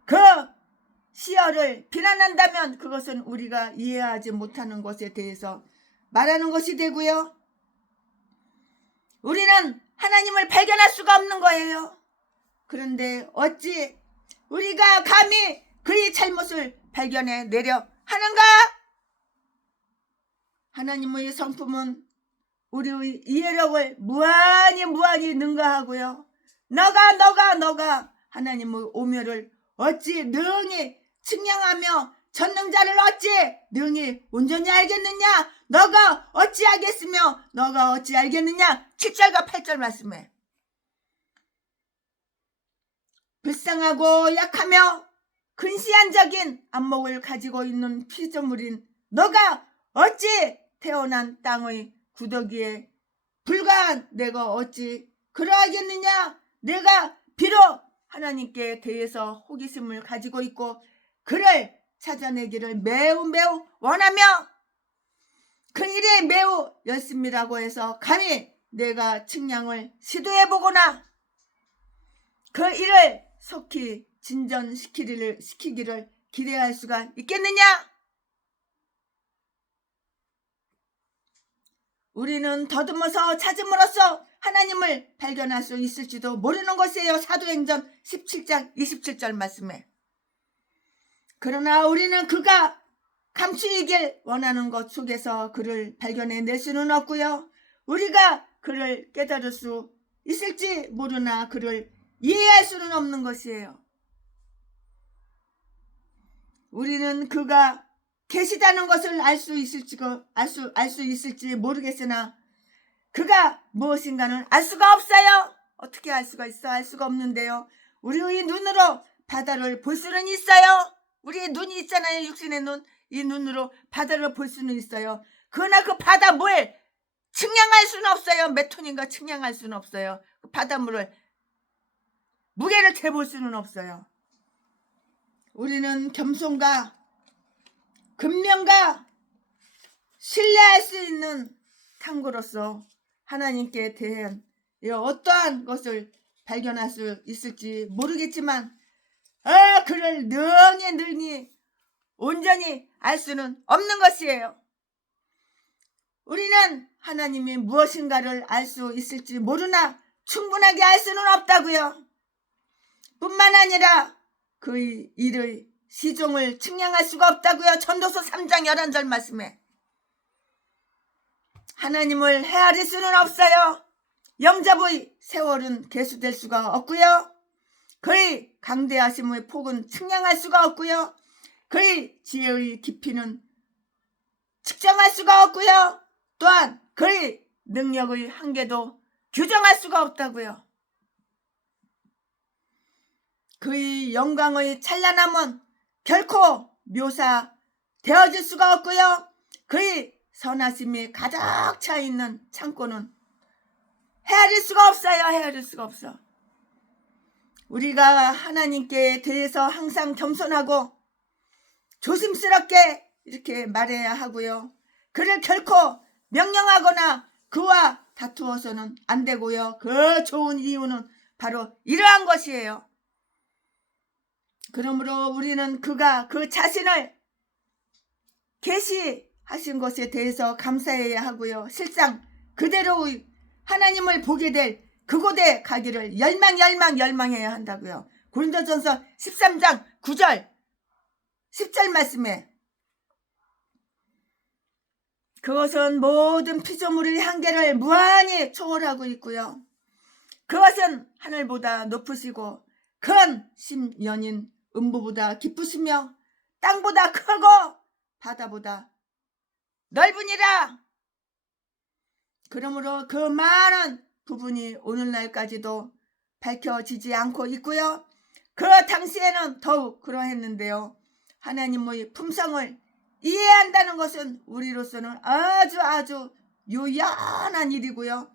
그 시여를 비난한다면 그것은 우리가 이해하지 못하는 것에 대해서 말하는 것이 되고요. 우리는 하나님을 발견할 수가 없는 거예요. 그런데 어찌 우리가 감히 그의 잘못을 발견해 내려 하는가? 하나님의 성품은 우리의 이해력을 무한히 능가하고요. 너가 하나님의 오묘를 어찌 능히 측량하며 전능자를 어찌 능히 온전히 알겠느냐? 너가 어찌 알겠으며 너가 어찌 알겠느냐? 7절과 8절 말씀에 불쌍하고 약하며 근시안적인 안목을 가지고 있는 피조물인 너가 어찌 태어난 땅의 구더기에 불과한 내가 어찌 그러하겠느냐? 내가 비록 하나님께 대해서 호기심을 가지고 있고 그를 찾아내기를 매우 원하며 그 일에 매우 열심이라고 해서 감히 내가 측량을 시도해보거나 그 일을 속히 진전시키기를 기대할 수가 있겠느냐? 우리는 더듬어서 찾음으로써 하나님을 발견할 수 있을지도 모르는 것이에요. 사도행전 17장 27절 말씀에. 그러나 우리는 그가 감추이길 원하는 것 속에서 그를 발견해낼 수는 없고요. 우리가 그를 깨달을 수 있을지 모르나 그를 이해할 수는 없는 것이에요. 우리는 그가 계시다는 것을 알 수 있을지 모르겠으나 그가 무엇인가는 알 수가 없어요. 어떻게 알 수가 있어? 알 수가 없는데요. 우리의 눈으로 바다를 볼 수는 있어요. 우리의 눈이 있잖아요. 육신의 눈. 이 눈으로 바다를 볼 수는 있어요. 그러나 그 바다물 측량할 수는 없어요. 몇 톤인가 측량할 수는 없어요. 그 바닷물을 무게를 재볼 수는 없어요. 우리는 겸손과 근면과 신뢰할 수 있는 탐구로서 하나님께 대한 어떠한 것을 발견할 수 있을지 모르겠지만 그를 능히 온전히 알 수는 없는 것이에요. 우리는 하나님이 무엇인가를 알 수 있을지 모르나 충분하게 알 수는 없다고요. 뿐만 아니라 그의 일의 시종을 측량할 수가 없다고요. 전도서 3장 11절 말씀에 하나님을 헤아릴 수는 없어요. 영접의 세월은 계수될 수가 없고요. 그의 강대하심의 폭은 측량할 수가 없고요. 그의 지혜의 깊이는 측정할 수가 없고요. 또한 그의 능력의 한계도 규정할 수가 없다고요. 그의 영광의 찬란함은 결코 묘사되어질 수가 없고요. 그의 선하심이 가득 차 있는 창고는 헤아릴 수가 없어요. 헤아릴 수가 없어. 우리가 하나님께 대해서 항상 겸손하고 조심스럽게 이렇게 말해야 하고요. 그를 결코 명령하거나 그와 다투어서는 안 되고요. 그 좋은 이유는 바로 이러한 것이에요. 그러므로 우리는 그가 그 자신을 계시하신 것에 대해서 감사해야 하고요. 실상 그대로의 하나님을 보게 될 그곳에 가기를 열망해야 한다고요. 고린도전서 13장 9절 10절 말씀에 그것은 모든 피조물의 한계를 무한히 초월하고 있고요. 그것은 하늘보다 높으시고 큰 심연인 음부보다 깊으시며 땅보다 크고 바다보다 넓으니라. 그러므로 그 많은 부분이 오늘날까지도 밝혀지지 않고 있고요. 그 당시에는 더욱 그러했는데요. 하나님의 품성을 이해한다는 것은 우리로서는 아주 유연한 일이고요.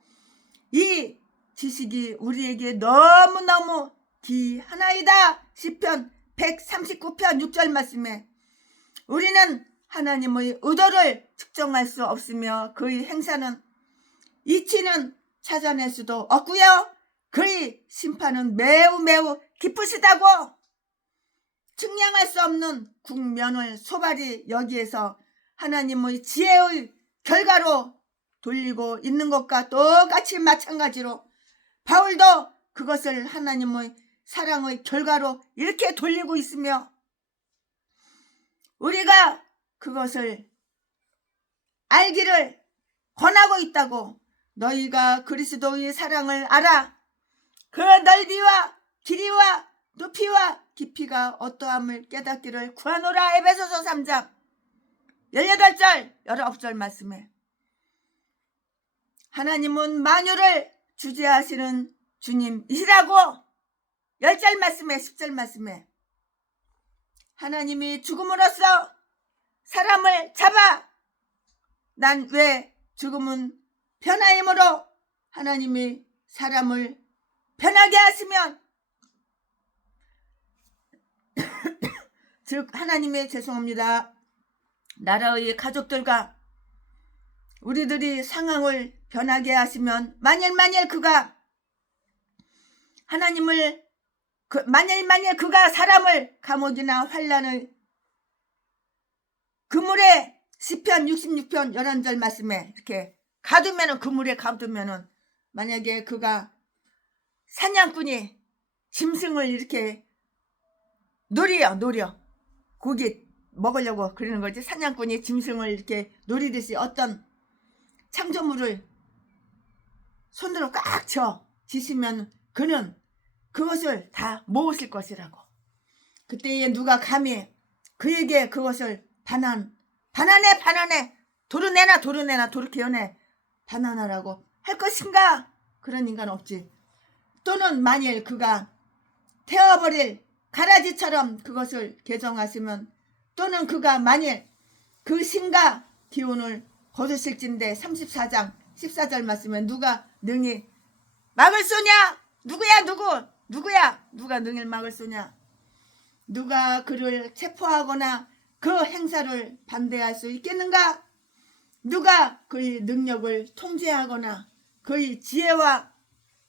이 지식이 우리에게 너무너무 귀하나이다. 시편 139편 6절 말씀에 우리는 하나님의 의도를 측정할 수 없으며 그의 행사는 이치는 찾아낼 수도 없고요. 그의 심판은 매우 깊으시다고 측량할 수 없는 국면을 소발이 여기에서 하나님의 지혜의 결과로 돌리고 있는 것과 똑같이 마찬가지로 바울도 그것을 하나님의 사랑의 결과로 이렇게 돌리고 있으며 우리가 그것을 알기를 권하고 있다고. 너희가 그리스도의 사랑을 알아. 그 넓이와 길이와 높이와 깊이가 어떠함을 깨닫기를 구하노라. 에베소서 3장 18절 19절 말씀에 하나님은 만유를 주재하시는 주님이시라고 10절 말씀에 10절 말씀에 하나님이 죽음으로써 사람을 잡아. 난 왜 죽음은 변화이므로 하나님이 사람을 변하게 하시면 즉 하나님의 나라의 가족들과 우리들이 상황을 변하게 하시면 만일 그가 그가 사람을 감옥이나 환난을 그물에 시편 66편 11절 말씀에 이렇게 가두면은 그물에 가두면은 만약에 그가 사냥꾼이 짐승을 이렇게 노려 고기 먹으려고 그러는 거지. 사냥꾼이 짐승을 이렇게 노리듯이 어떤 창조물을 손으로 꽉 지시면 그는 그것을 다 모으실 것이라고. 그때에 누가 감히 그에게 그것을 반환해 도로 내놔 도로 개어내 반환하라고 할 것인가? 그런 인간 없지. 또는 만일 그가 태워버릴 가라지처럼 그것을 개정하시면 또는 그가 만일 그 신과 기운을 거두실진데 34장 14절 말씀에 누가 능히 막을 쏘냐? 누가 능히 막을 쏘냐? 누가 그를 체포하거나 그 행사를 반대할 수 있겠는가? 누가 그의 능력을 통제하거나 그의 지혜와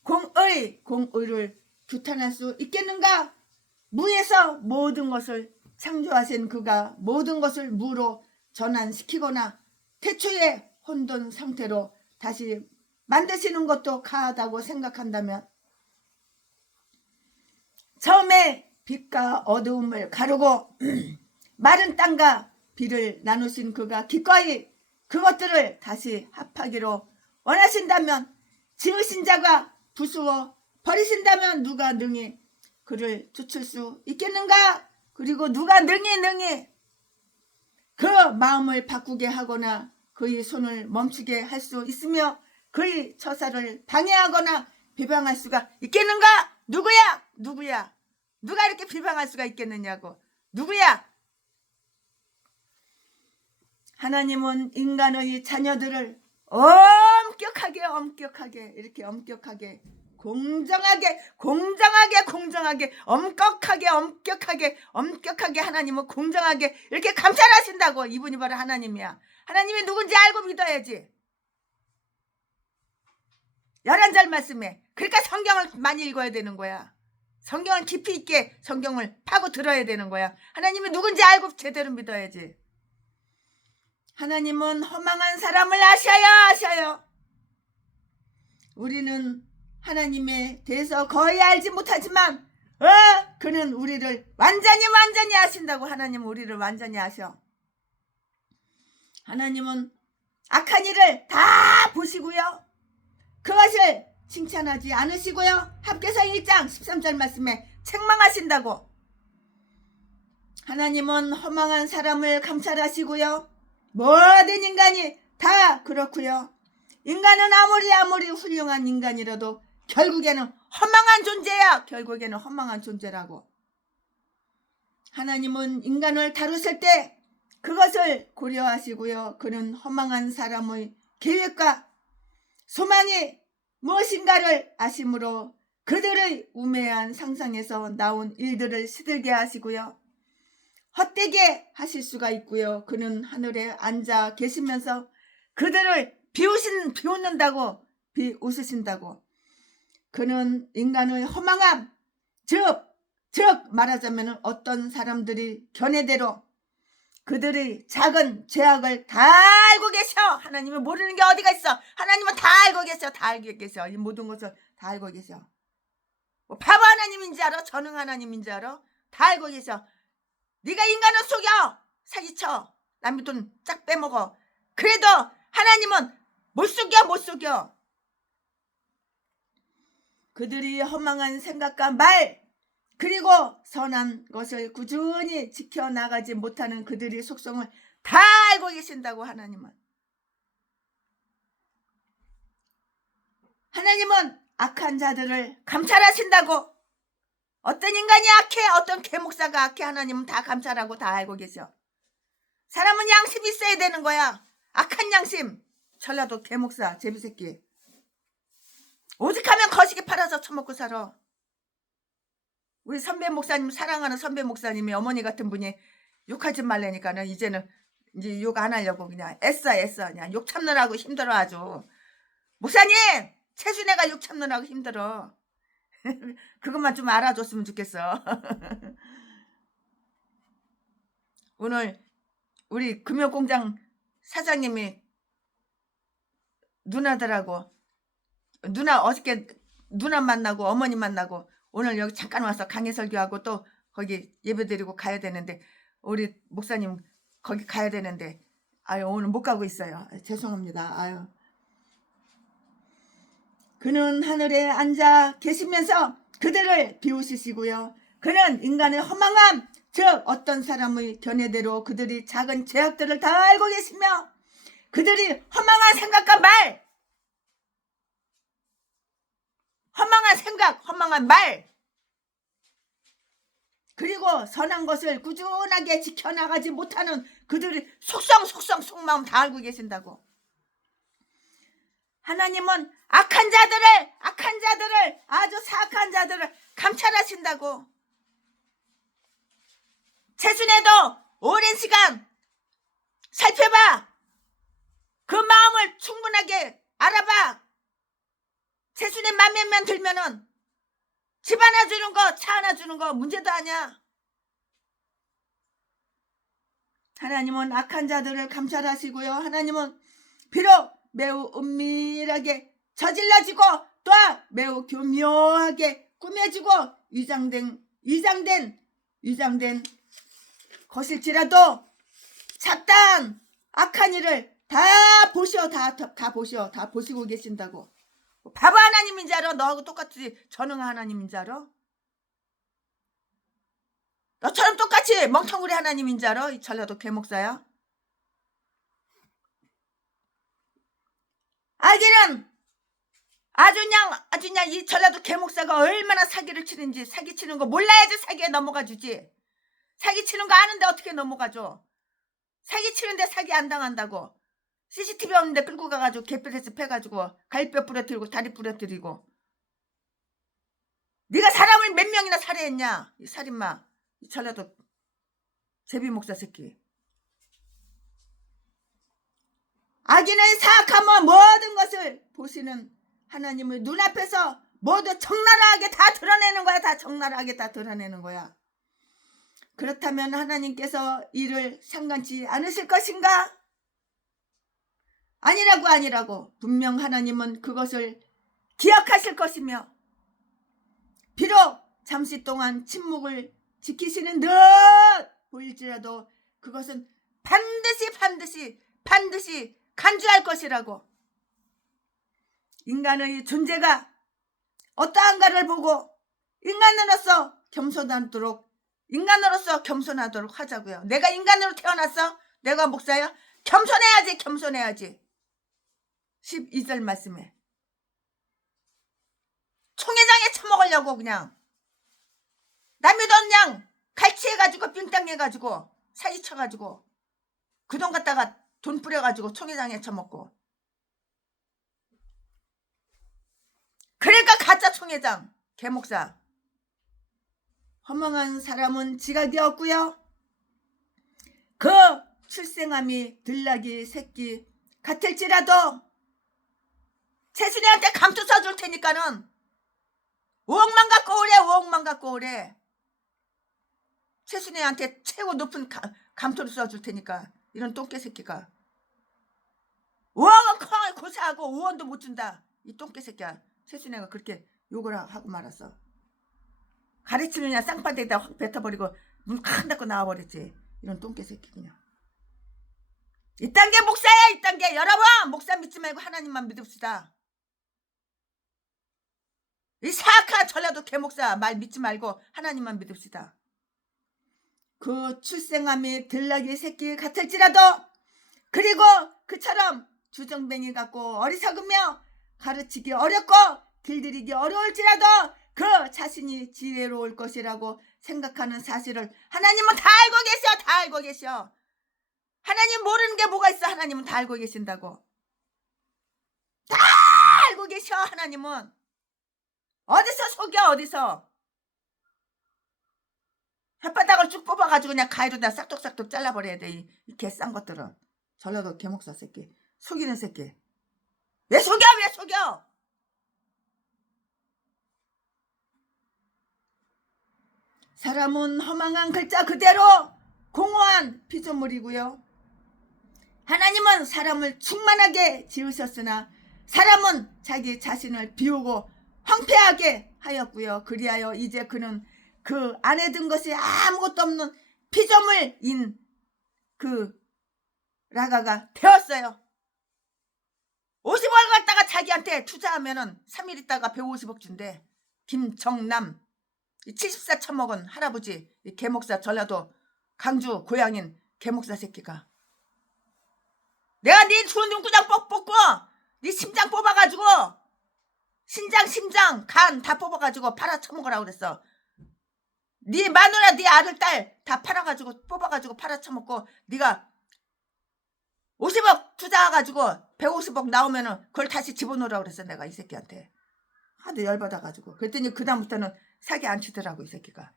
공의를 규탄할 수 있겠는가? 무에서 모든 것을 창조하신 그가 모든 것을 무로 전환시키거나 태초의 혼돈 상태로 다시 만드시는 것도 가하다고 생각한다면 처음에 빛과 어두움을 가르고 마른 땅과 비를 나누신 그가 기꺼이 그것들을 다시 합하기로 원하신다면 지으신 자가 부수어 버리신다면 누가 능히 그를 쫓을 수 있겠는가? 그리고 누가 능히 그 마음을 바꾸게 하거나 그의 손을 멈추게 할 수 있으며 그의 처사를 방해하거나 비방할 수가 있겠는가? 누구야? 누가 이렇게 비방할 수가 있겠느냐고. 누구야? 하나님은 인간의 자녀들을 엄격하게 이렇게 엄격하게 공정하게 엄격하게 하나님은 공정하게 이렇게 감찰하신다고. 이분이 바로 하나님이야. 하나님이 누군지 알고 믿어야지. 11절 말씀에. 그러니까 성경을 많이 읽어야 되는 거야. 성경을 깊이 있게 성경을 파고 들어야 되는 거야. 하나님이 누군지 알고 제대로 믿어야지. 하나님은 허망한 사람을 아셔요. 우리는 하나님에 대해서 거의 알지 못하지만 그는 우리를 완전히 아신다고. 하나님은 우리를 완전히 아셔. 하나님은 악한 일을 다 보시고요. 그것을 칭찬하지 않으시고요. 합계서 1장 13절 말씀에 책망하신다고. 하나님은 허망한 사람을 감찰하시고요. 모든 인간이 다 그렇고요. 인간은 아무리 훌륭한 인간이라도 결국에는 허망한 존재야. 결국에는 허망한 존재라고. 하나님은 인간을 다루실 때 그것을 고려하시고요. 그는 허망한 사람의 계획과 소망이 무엇인가를 아심으로 그들의 우매한 상상에서 나온 일들을 시들게 하시고요. 헛되게 하실 수가 있고요. 그는 하늘에 앉아 계시면서 그들을 비웃으신다고. 그는 인간의 허망함, 즉 말하자면 어떤 사람들이 견해대로 그들의 작은 죄악을 다 알고 계셔. 하나님은 모르는 게 어디가 있어. 하나님은 다 알고 계셔. 이 모든 것을 다 알고 계셔. 뭐 바보 하나님인지 알아? 전능 하나님인지 알아? 다 알고 계셔. 네가 인간을 속여, 사기쳐, 남의 돈 쫙 빼먹어. 그래도 하나님은 못 속여, 못 속여. 그들이 허망한 생각과 말, 그리고 선한 것을 꾸준히 지켜나가지 못하는 그들의 속성을 다 알고 계신다고. 하나님은 악한 자들을 감찰하신다고. 어떤 인간이 악해, 어떤 개목사가 악해, 하나님은 다 감찰하고 다 알고 계셔. 사람은 양심이 있어야 되는 거야. 악한 양심. 전라도 개목사 제비새끼. 오직하면 거시기 팔아서 처먹고 살아. 우리 선배 목사님, 사랑하는 선배 목사님이 어머니 같은 분이 욕하지 말라니까는 이제는 이제 욕 안 하려고 그냥 애써 그냥 욕 참느라고 힘들어 아주. 목사님, 최순애가 욕 참느라고 힘들어. 그것만 좀 알아줬으면 좋겠어. 오늘 우리 금요공장 사장님이 누나들하고 누나 어저께 누나 만나고 어머니 만나고 오늘 여기 잠깐 와서 강의 설교하고 또 거기 예배드리고 가야 되는데 우리 목사님 거기 가야 되는데 아유 오늘 못 가고 있어요. 죄송합니다. 아유. 그는 하늘에 앉아 계시면서 그들을 비웃으시고요. 그는 인간의 허망함, 즉 어떤 사람의 견해대로 그들이 작은 죄악들을 다 알고 계시며 그들이 허망한 생각과 말, 허망한 생각, 허망한 말, 그리고 선한 것을 꾸준하게 지켜나가지 못하는 그들의 속마음 다 알고 계신다고. 하나님은 악한 자들을 아주 사악한 자들을 감찰하신다고. 최순애도 오랜 시간 살펴봐. 그 마음을 충분하게 알아봐. 최순애 맘에만 들면은 집 하나 주는 거, 차 하나 주는 거 문제도 아니야. 하나님은 악한 자들을 감찰하시고요. 하나님은 비록 매우 은밀하게 저질러지고 또한 매우 교묘하게 꾸며지고 위장된 것일지라도 잡다한 악한 일을 다 보시고 계신다고. 바보 하나님인 줄 알아? 너하고 똑같이 전능한 하나님인 줄 알아? 너처럼 똑같이 멍텅구리 하나님인 줄 알아? 이 전라도 개목사야. 아기는 아주 그냥 이 전라도 개목사가 얼마나 사기를 치는지, 사기치는 거 몰라야지 사기에 넘어가 주지. 사기치는 거 아는데 어떻게 넘어가죠? 사기치는데 사기 안 당한다고. CCTV 없는데 끌고 가가지고 개뼈에서 패가지고 갈뼈 부러뜨리고 다리 부러뜨리고. 네가 사람을 몇 명이나 살해했냐? 이 살인마. 이 전라도 제비목사 새끼. 악인의 사악함은 모든 것을 보시는 하나님의 눈앞에서 모두 적나라하게 다 드러내는 거야. 다 적나라하게 다 드러내는 거야. 그렇다면 하나님께서 이를 상관치 않으실 것인가? 아니라고. 분명 하나님은 그것을 기억하실 것이며 비록 잠시 동안 침묵을 지키시는 듯 보일지라도 그것은 반드시 간주할 것이라고. 인간의 존재가 어떠한가를 보고 인간으로서 겸손하도록 하자고요. 내가 인간으로 태어났어? 내가 목사야? 겸손해야지. 12절 말씀에 총회장에 처먹으려고 그냥 남의 돈 그냥 갈취해가지고 빙땅해가지고 사기쳐가지고 그 돈 갖다가 돈 뿌려가지고 총회장에 처먹고. 그러니까 가짜 총회장 개목사. 허망한 사람은 지각이었고요. 그 출생함이 들나귀 새끼 같을지라도 최순애한테 감투 써줄 테니까는 5억만 갖고 오래. 최순애한테 최고 높은 감투를 써줄 테니까. 이런 똥개 새끼가 5억은 콩을 고사하고 5원도 못 준다. 이 똥개 새끼야. 최순애가 그렇게 욕을 하고 말았어. 가르치는 그냥 쌍바닥에다 확 뱉어버리고 문 칵 닫고 나와버렸지. 이런 똥개 새끼 그냥. 이딴 게 목사야, 이딴 게. 여러분, 목사 믿지 말고 하나님만 믿읍시다. 이 사악한 전라도 개목사 말 믿지 말고 하나님만 믿읍시다. 그 출생함이 들나귀 새끼 같을지라도, 그리고 그처럼 주정뱅이 같고 어리석으며 가르치기 어렵고 길들이기 어려울지라도 그 자신이 지혜로울 것이라고 생각하는 사실을 하나님은 다 알고 계셔. 다 알고 계셔. 하나님 모르는 게 뭐가 있어. 하나님은 다 알고 계신다고. 다 알고 계셔. 하나님은. 어디서 속여. 어디서. 혓바닥을 쭉 뽑아가지고 그냥 가위로다 싹둑싹둑 잘라버려야 돼. 이 개싼 것들은. 전라도 개목사 새끼. 속이는 새끼. 왜 속여. 왜 속여. 사람은 허망한 글자 그대로 공허한 피조물이고요. 하나님은 사람을 충만하게 지으셨으나 사람은 자기 자신을 비우고 황폐하게 하였고요. 그리하여 이제 그는 그 안에 든 것이 아무것도 없는 피조물인 그 라가가 되었어요. 50억 갖다가 자기한테 투자하면은 3일 있다가 150억 준대. 김정남 74 처먹은 할아버지, 개목사, 전라도 강주 고향인 개목사 새끼가. 내가 네 좋은 눈구장 뽑고 네 심장 뽑아가지고 신장 심장 간 다 뽑아가지고 팔아 처먹으라고 그랬어. 네 마누라 네 아들 딸 다 팔아가지고 뽑아가지고 팔아 처먹고 네가 50억 투자해가지고 150억 나오면은 그걸 다시 집어넣으라고 그랬어. 내가 이 새끼한테 하도 열받아가지고. 그랬더니 그 다음부터는 사기 안 치더라고. 이 새끼가.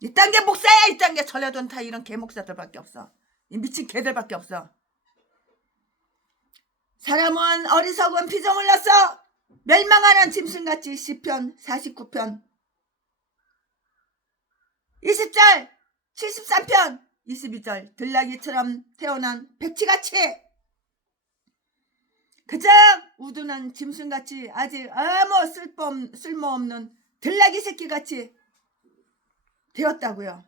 이딴 게 목사야. 이딴 게. 전라도는 다 이런 개목사들밖에 없어. 이 미친 개들밖에 없어. 사람은 어리석은 피조물로서 멸망하는 짐승같이 시편 49편 20절 73편 22절 들나귀처럼 태어난 백치같이 그저 우둔한 짐승같이 아직 아무 쓸모없는 들나귀 새끼같이 되었다고요.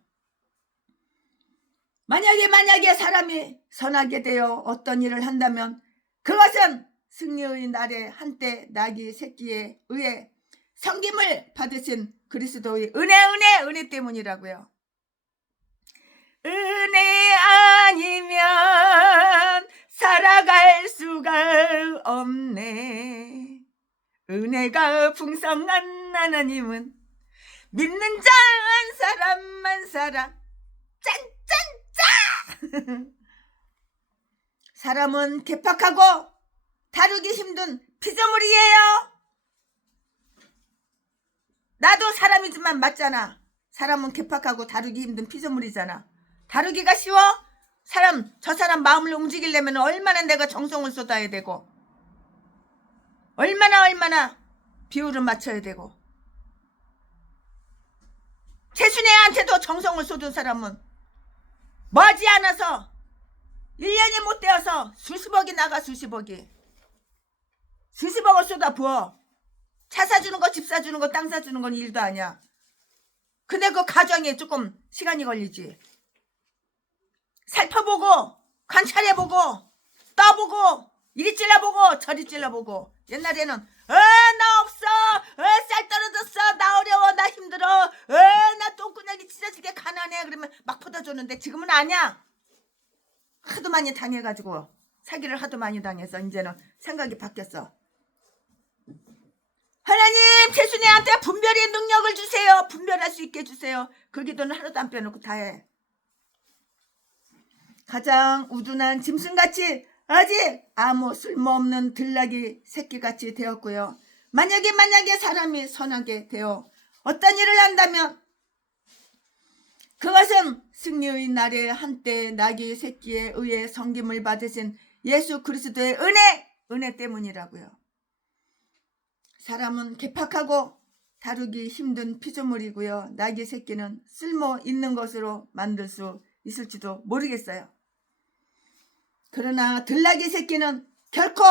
만약에 사람이 선하게 되어 어떤 일을 한다면 그것은 승리의 날에 한때 나귀 새끼에 의해 섬김을 받으신 그리스도의 은혜 때문이라고요. 은혜 아니면 살아갈 수가 없네. 은혜가 풍성한 하나님은 믿는 자 한 사람만 살아. 짠짠짠. 사람은 개팍하고 다루기 힘든 피조물이에요. 나도 사람이지만 맞잖아. 사람은 개팍하고 다루기 힘든 피조물이잖아. 다루기가 쉬워? 저 사람 마음을 움직이려면 얼마나 내가 정성을 쏟아야 되고 얼마나 비율을 맞춰야 되고. 최순애한테도 정성을 쏟은 사람은 머지않아서 1년이 못 되어서 수십억이 나가. 수십억을 쏟아 부어. 차 사주는 거, 집 사주는 거, 땅 사주는 건 일도 아니야. 근데 그 가정에 조금 시간이 걸리지. 살펴보고 관찰해보고 떠보고 이리 찔러보고 저리 찔러보고. 옛날에는 나 없어, 쌀 떨어졌어, 나 어려워, 나 힘들어, 나 똥구녕이 찢어지게 가난해. 그러면 막 퍼다줬는데 지금은 아니야. 하도 많이 당해가지고 사기를 하도 많이 당해서 이제는 생각이 바뀌었어. 하나님, 최순애한테 분별의 능력을 주세요. 분별할 수 있게 해주세요. 그 기도는 하나도 안 빼놓고 다 해. 가장 우둔한 짐승같이 아직 아무 쓸모없는 들나귀 새끼같이 되었고요. 만약에 사람이 선하게 되어 어떤 일을 한다면 그것은 승리의 날에 한때 나귀 새끼에 의해 섬김을 받으신 예수 그리스도의 은혜 때문이라고요. 사람은 개팍하고 다루기 힘든 피조물이고요. 나귀 새끼는 쓸모 있는 것으로 만들 수 있을지도 모르겠어요. 그러나 들나귀 새끼는 결코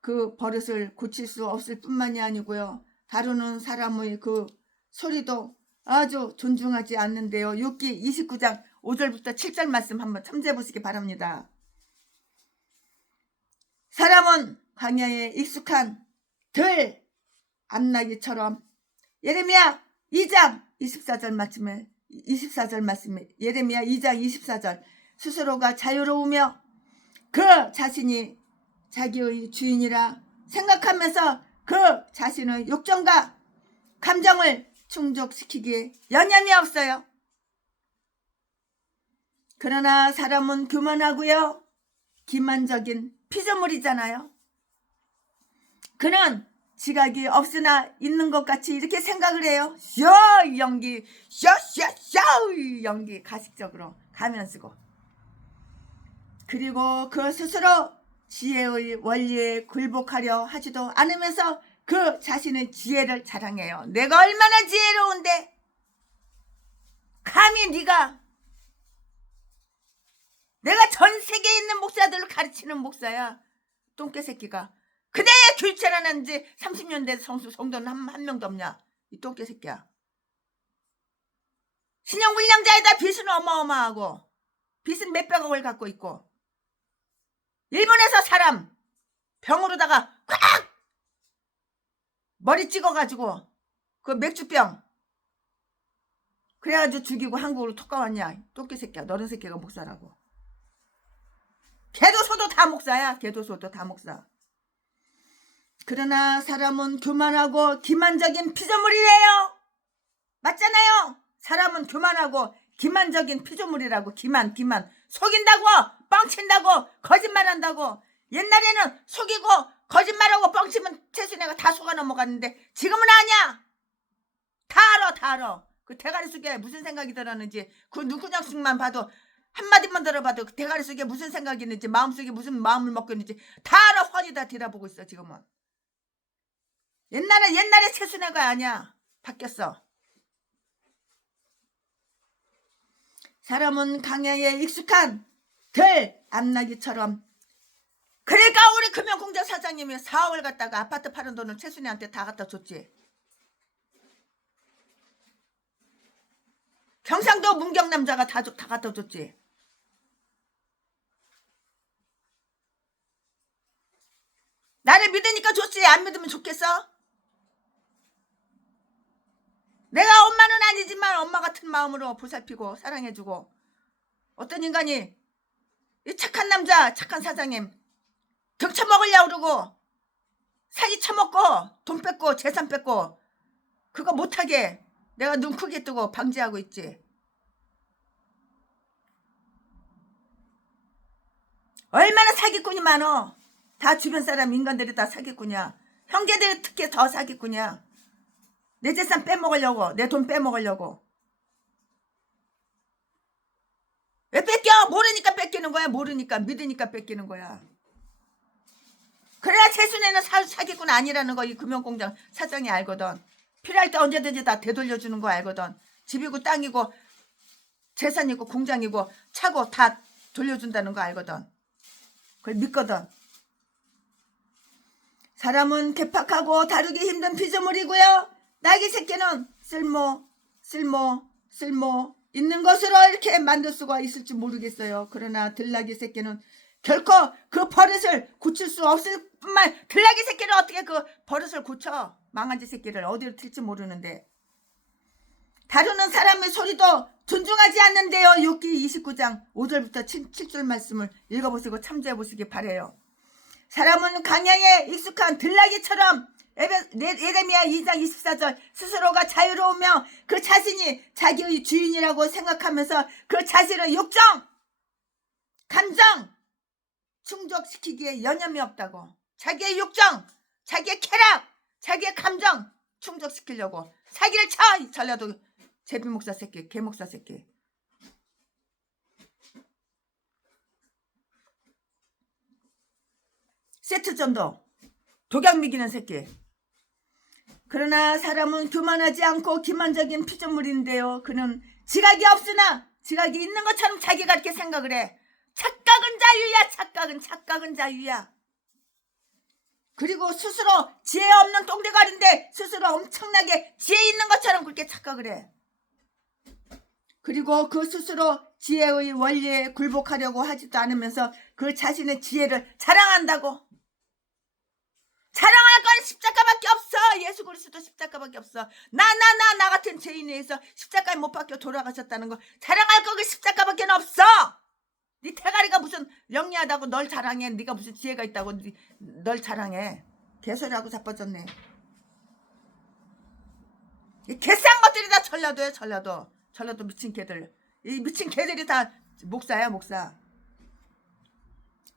그 버릇을 고칠 수 없을 뿐만이 아니고요. 다루는 사람의 그 소리도 아주 존중하지 않는데요. 욥기 29장 5절부터 7절 말씀 한번 참조해 보시기 바랍니다. 사람은 광야에 익숙한 들 암나기처럼 예레미야 2장 24절 말씀에 예레미야 2장 24절 스스로가 자유로우며 그 자신이 자기의 주인이라 생각하면서 그 자신의 욕정과 감정을 충족시키기에 여념이 없어요. 그러나 사람은 교만하고요. 기만적인 피조물이잖아요. 그는 지각이 없으나 있는 것 같이 이렇게 생각을 해요. 쇼 연기 쇼쇼쇼 연기 가식적으로 가면 쓰고 그리고 그 스스로 지혜의 원리에 굴복하려 하지도 않으면서 그 자신의 지혜를 자랑해요. 내가 얼마나 지혜로운데 감히 네가 내가 전 세계에 있는 목사들을 가르치는 목사야. 똥개 새끼가. 그대의 교육체를 한 지 30년 된 성도는 한 명도 없냐. 이 똥개 새끼야. 신용불량자에다 빚은 어마어마하고 빚은 몇백억을 갖고 있고 일본에서 사람 병으로다가 꽉 머리 찍어가지고 그 맥주병 그래가지고 죽이고 한국으로 톡 가왔냐. 똥개 새끼야. 너른 새끼가 목사라고. 개도소도 다 목사야. 개도소도 다 목사. 그러나 사람은 교만하고 기만적인 피조물이래요. 맞잖아요. 사람은 교만하고 기만적인 피조물이라고. 기만 속인다고 뻥친다고 거짓말한다고. 옛날에는 속이고 거짓말하고 뻥치면 최순애가 다 속아 넘어갔는데 지금은 아니야. 다 알아. 그 대가리 속에 무슨 생각이 들었는지 그 눈구녕씩만 봐도 한마디만 들어봐도 그 대가리 속에 무슨 생각이 있는지 마음속에 무슨 마음을 먹고 있는지 다 알아. 훤히 다 뒤다보고 있어 지금은. 옛날에 최순애가 아니야. 바뀌었어. 사람은 강야에 익숙한 들 암나기처럼. 그러니까 우리 금융공장 사장님이 4억을 갖다가 아파트 파는 돈을 최순애한테 다 갖다 줬지. 경상도 문경남자가 다 갖다 줬지. 나를 믿으니까 줬지. 안 믿으면 좋겠어? 내가 엄마는 아니지만 엄마 같은 마음으로 보살피고 사랑해주고 어떤 인간이 이 착한 남자 착한 사장님 등쳐먹으려고 그러고 사기 쳐먹고 돈 뺏고 재산 뺏고 그거 못하게 내가 눈 크게 뜨고 방지하고 있지. 얼마나 사기꾼이 많어. 다 주변 사람 인간들이 다 사기꾼이야. 형제들이 특히 더 사기꾼이야. 내 재산 빼먹으려고 내 돈 빼먹으려고. 왜 뺏겨? 모르니까 뺏기는 거야. 모르니까 믿으니까 뺏기는 거야. 그래야 최순애는 사기꾼 아니라는 거 이 금융공장 사장이 알거든. 필요할 때 언제든지 다 되돌려주는 거 알거든. 집이고 땅이고 재산이고 공장이고 차고 다 돌려준다는 거 알거든. 그걸 믿거든. 사람은 개팍하고 다루기 힘든 피조물이고요. 나귀 새끼는 쓸모 있는 것으로 이렇게 만들 수가 있을지 모르겠어요. 그러나 들나귀 새끼는 결코 그 버릇을 고칠 수 없을 뿐만 들나귀 새끼를 어떻게 그 버릇을 고쳐. 망아지 새끼를 어디로 튈지 모르는데. 다루는 사람의 소리도 존중하지 않는데요. 욥기 29장 5절부터 7절 말씀을 읽어보시고 참조해보시기 바래요. 사람은 강야에 익숙한 들나귀처럼 예레미야 2장 24절 스스로가 자유로우며 그 자신이 자기의 주인이라고 생각하면서 그 자신의 욕정, 감정 충족시키기에 여념이 없다고. 자기의 욕정, 자기의 쾌락, 자기의 감정 충족시키려고 사기를 쳐. 전라도 제비목사 새끼, 개목사 새끼. 세트전도 독약 미기는 새끼. 그러나 사람은 교만하지 않고 기만적인 피조물인데요. 그는 지각이 없으나 지각이 있는 것처럼 자기가 이렇게 생각을 해. 착각은 자유야. 착각은 자유야. 그리고 스스로 지혜 없는 똥대가리인데 스스로 엄청나게 지혜 있는 것처럼 그렇게 착각을 해. 그리고 그 스스로 지혜의 원리에 굴복하려고 하지도 않으면서 그 자신의 지혜를 자랑한다고. 자랑할 건 십자가밖에 없어. 예수 그리스도 십자가밖에 없어. 나 같은 죄인에 의해서 십자가에 못 박혀 돌아가셨다는 거 자랑할 거 그 십자가밖에 없어. 네 대가리가 무슨 영리하다고 널 자랑해. 네가 무슨 지혜가 있다고 널 자랑해. 개소리하고 자빠졌네. 이 개싼 것들이 다 전라도야. 전라도 미친 개들. 이 미친 개들이 다 목사야 목사.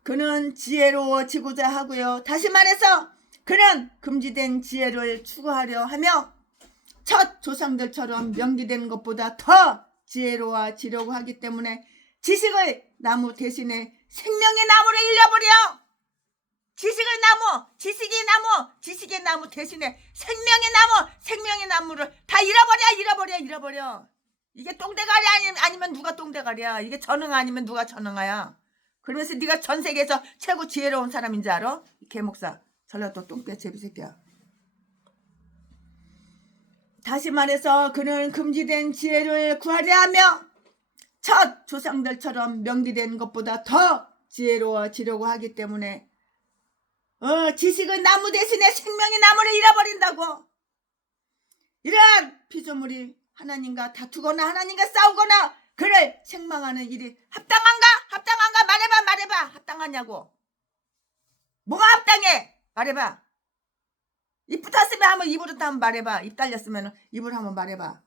그는 지혜로워지고자 하고요. 다시 말해서 그는 금지된 지혜를 추구하려 하며 첫 조상들처럼 명기된 것보다 더 지혜로워지려고 하기 때문에 지식의 나무 대신에 생명의 나무를 잃어버려. 지식의 나무 대신에 생명의 나무를 다 잃어버려. 이게 똥대가리 아니면 누가 똥대가리야. 이게 전응 아니면 누가 전응아야. 그러면서 네가 전 세계에서 최고 지혜로운 사람인 줄 알아? 개목사. 전라도 똥배 제비새끼야. 다시 말해서 그는 금지된 지혜를 구하려 하며 첫 조상들처럼 명기된 것보다 더 지혜로워지려고 하기 때문에 지식의 나무 대신에 생명의 나무를 잃어버린다고. 이러한 피조물이 하나님과 다투거나 하나님과 싸우거나 그를 책망하는 일이 합당한가 말해봐. 합당하냐고. 뭐가 합당해? 말해봐. 입 붙었으면 한번 입으로 한번 말해봐. 입 달렸으면 입으로 한번 말해봐.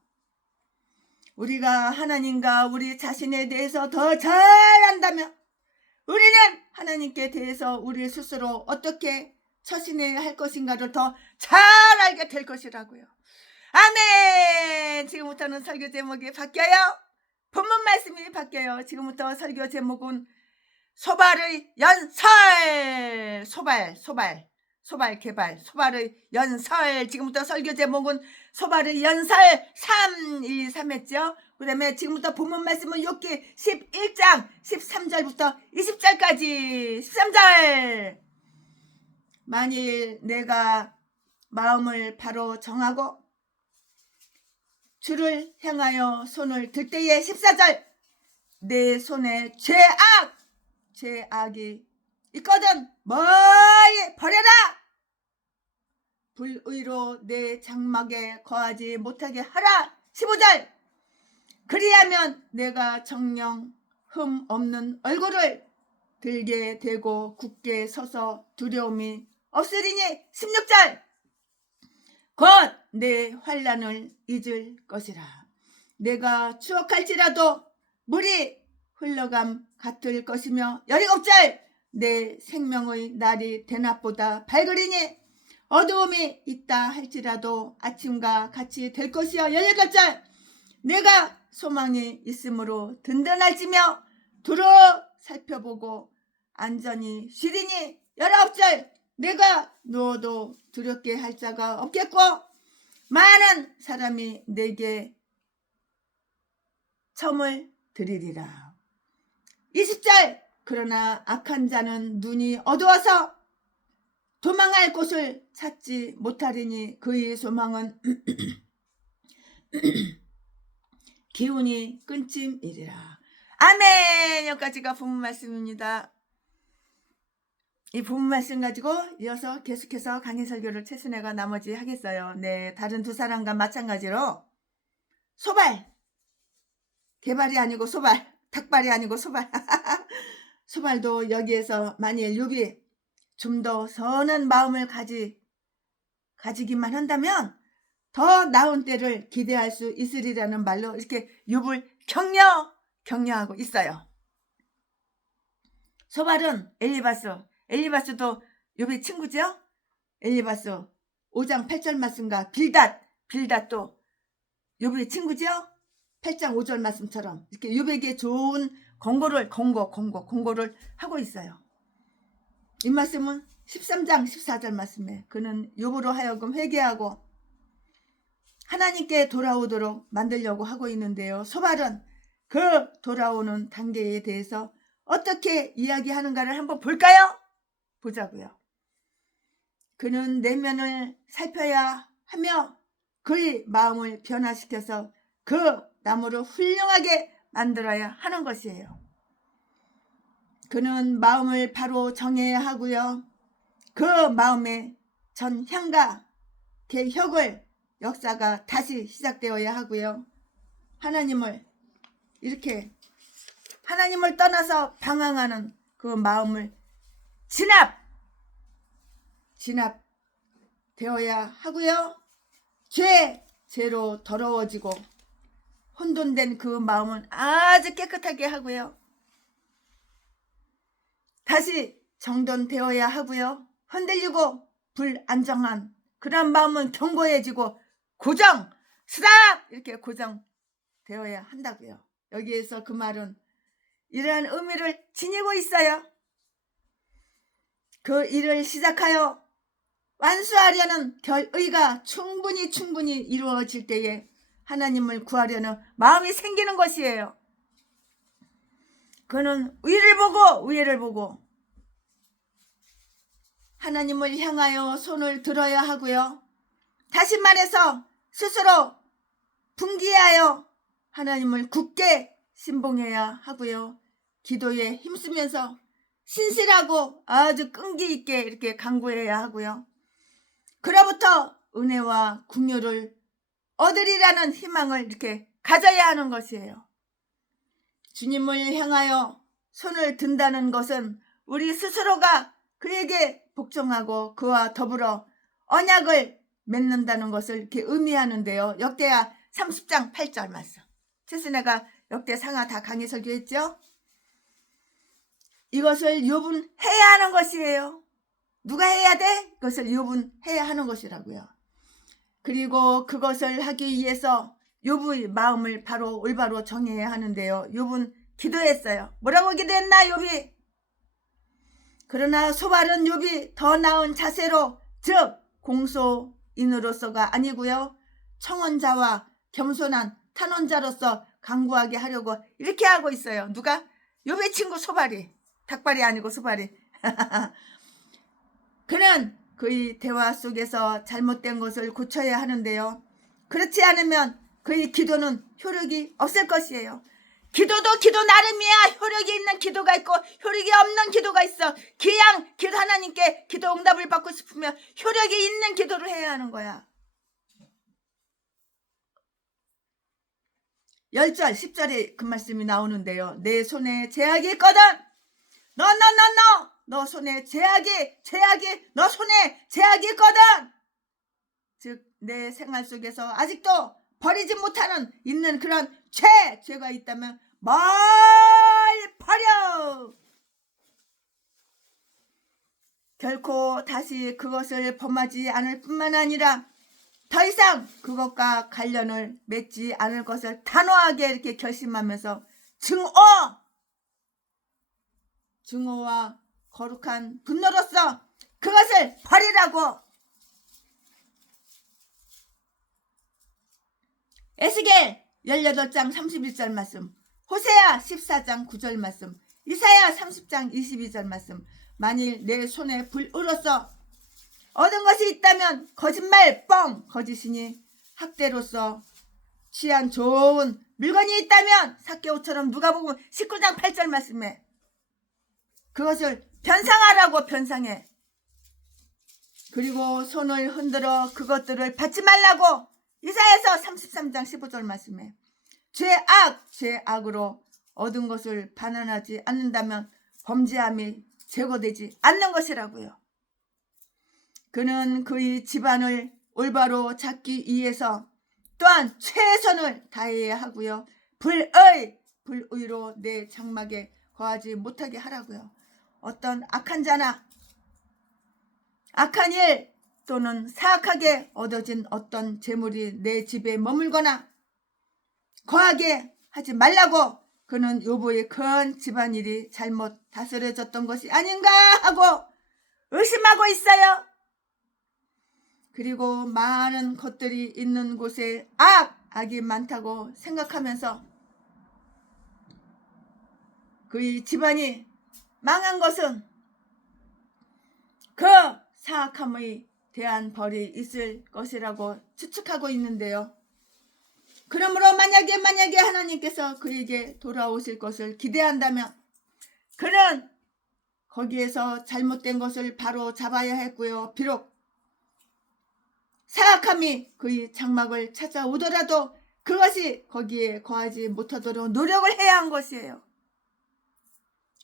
우리가 하나님과 우리 자신에 대해서 더 잘 안다면 우리는 하나님께 대해서 우리 스스로 어떻게 처신해야 할 것인가를 더 잘 알게 될 것이라고요. 아멘. 지금부터는 설교 제목이 바뀌어요. 본문 말씀이 바뀌어요. 지금부터 설교 제목은 소발의 연설. 소발 개발. 소발의 연설. 지금부터 설교 제목은 소발의 연설 313 했죠. 그 다음에 지금부터 본문 말씀은 욥기 11장 13절부터 20절까지 13절. 만일 내가 마음을 바로 정하고 주를 향하여 손을 들 때에 14절. 내 손에 죄악이 있거든 멀리 버려라. 불의로 내 장막에 거하지 못하게 하라. 15절. 그리하면 내가 정령 흠 없는 얼굴을 들게 되고 굳게 서서 두려움이 없으리니. 16절. 곧 내 환난을 잊을 것이라. 내가 추억할지라도 물이 흘러감 같을 것이며. 17절. 내 생명의 날이 대낮보다 밝으리니 어두움이 있다 할지라도 아침과 같이 될 것이여. 18절. 내가 소망이 있으므로 든든할지며 두루 살펴보고 안전히 쉬리니. 19절. 내가 누워도 두렵게 할 자가 없겠고 많은 사람이 내게 점을 드리리라. 20절. 그러나 악한 자는 눈이 어두워서 도망할 곳을 찾지 못하리니 그의 소망은 기운이 끊짐이리라. 아멘. 여기까지가 본문 말씀입니다. 이 본문 말씀 가지고 이어서 계속해서 강의 설교를 최순애가 나머지 하겠어요. 네, 다른 두 사람과 마찬가지로 소발, 개발이 아니고 소발, 닭발이 아니고 소발. 소발도 여기에서 만일 욥이 좀 더 선한 마음을 가지기만 한다면 더 나은 때를 기대할 수 있으리라는 말로 이렇게 욥을 격려하고 있어요. 소발은 엘리바스도 욥의 친구죠. 엘리바스 5장 8절 말씀과 빌닷도 욥의 친구죠. 8장 5절 말씀처럼 이렇게 욥에게 좋은 공고를 하고 있어요. 이 말씀은 13장 14절 말씀에 그는 욥으로 하여금 회개하고 하나님께 돌아오도록 만들려고 하고 있는데요. 소발은 그 돌아오는 단계에 대해서 어떻게 이야기하는가를 한번 볼까요? 보자고요. 그는 내면을 살펴야 하며 그의 마음을 변화시켜서 그 나무를 훌륭하게 만들어야 하는 것이에요. 그는 마음을 바로 정해야 하고요. 그 마음의 전향과 개혁을 역사가 다시 시작되어야 하고요. 하나님을 이렇게 하나님을 떠나서 방황하는 그 마음을 진압되어야 하고요. 죄로 더러워지고 혼돈된 그 마음은 아주 깨끗하게 하고요. 다시 정돈되어야 하고요. 흔들리고 불안정한 그런 마음은 견고해지고 이렇게 고정되어야 한다고요. 여기에서 그 말은 이러한 의미를 지니고 있어요. 그 일을 시작하여 완수하려는 결의가 충분히 이루어질 때에 하나님을 구하려는 마음이 생기는 것이에요. 그는 위를 보고 하나님을 향하여 손을 들어야 하고요. 다시 말해서 스스로 분기하여 하나님을 굳게 신봉해야 하고요. 기도에 힘쓰면서 신실하고 아주 끈기 있게 이렇게 간구해야 하고요. 그로부터 은혜와 긍휼을 얻으리라는 희망을 이렇게 가져야 하는 것이에요. 주님을 향하여 손을 든다는 것은 우리 스스로가 그에게 복종하고 그와 더불어 언약을 맺는다는 것을 이렇게 의미하는데요. 역대하 30장 8절 말씀. 최순애가 역대 상하 다 강의 설교했죠. 이것을 욥은 해야 하는 것이에요. 누가 해야 돼? 그것을 욥은 해야 하는 것이라고요. 그리고 그것을 하기 위해서 욥의 마음을 바로 올바로 정해야 하는데요. 욥은 기도했어요. 뭐라고 기도했나 욥이? 그러나 소발은 욥이 더 나은 자세로, 즉 공소인으로서가 아니고요. 청원자와 겸손한 탄원자로서 간구하게 하려고 이렇게 하고 있어요. 누가? 욥의 친구 소발이. 닭발이 아니고 소발이. 그는 그의 대화 속에서 잘못된 것을 고쳐야 하는데요. 그렇지 않으면 그의 기도는 효력이 없을 것이에요. 기도도 기도 나름이야. 효력이 있는 기도가 있고 효력이 없는 기도가 있어. 기양 기도 하나님께 기도 응답을 받고 싶으면 효력이 있는 기도를 해야 하는 거야. 10절 10절에 그 말씀이 나오는데요. 내 손에 제약이 있거든. 너 손에 제약이 너 손에 제약이 있거든. 즉 내 생활 속에서 아직도 버리지 못하는 있는 그런 죄가 있다면 멀리 버려. 결코 다시 그것을 범하지 않을 뿐만 아니라 더 이상 그것과 관련을 맺지 않을 것을 단호하게 이렇게 결심하면서 증오와 거룩한 분노로서 그것을 버리라고. 에스겔 18장 31절 말씀, 호세아 14장 9절 말씀, 이사야 30장 22절 말씀. 만일 내 손에 불으로써 얻은 것이 있다면 거짓말 거짓이니 학대로서 취한 좋은 물건이 있다면 삭개오처럼 누가복음 19장 8절 말씀에 그것을 변상하라고 변상해. 그리고 손을 흔들어 그것들을 받지 말라고 이사야서 33장 15절 말씀에 죄악으로 얻은 것을 반환하지 않는다면 범죄함이 제거되지 않는 것이라고요. 그는 그의 집안을 올바로 잡기 위해서 또한 최선을 다해야 하고요. 불의로 내 장막에 거하지 못하게 하라고요. 어떤 악한 자나 악한 일 또는 사악하게 얻어진 어떤 재물이 내 집에 머물거나 거하게 하지 말라고. 그는 욥의 큰 집안일이 잘못 다스려졌던 것이 아닌가 하고 의심하고 있어요. 그리고 많은 것들이 있는 곳에 악이 많다고 생각하면서 그의 집안이 망한 것은 그 사악함에 대한 벌이 있을 것이라고 추측하고 있는데요. 그러므로 만약에 하나님께서 그에게 돌아오실 것을 기대한다면 그는 거기에서 잘못된 것을 바로 잡아야 했고요. 비록 사악함이 그의 장막을 찾아오더라도 그것이 거기에 거하지 못하도록 노력을 해야 한 것이에요.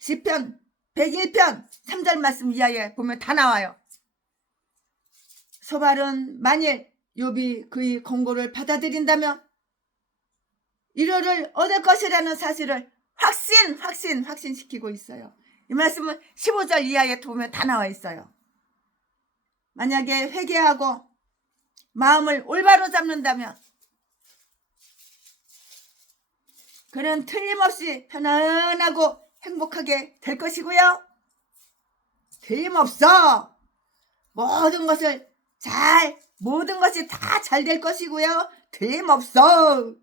시편 101편 3절 말씀 이하에 보면 다 나와요. 소발은 만일 욥이 그의 권고를 받아들인다면 위로를 얻을 것이라는 사실을 확신시키고 있어요. 이 말씀은 15절 이하에 보면 다 나와 있어요. 만약에 회개하고 마음을 올바로 잡는다면 그는 틀림없이 편안하고 행복하게 될 것이고요. 틀림없어. 모든 것이 다 잘 될 것이고요. 틀림없어.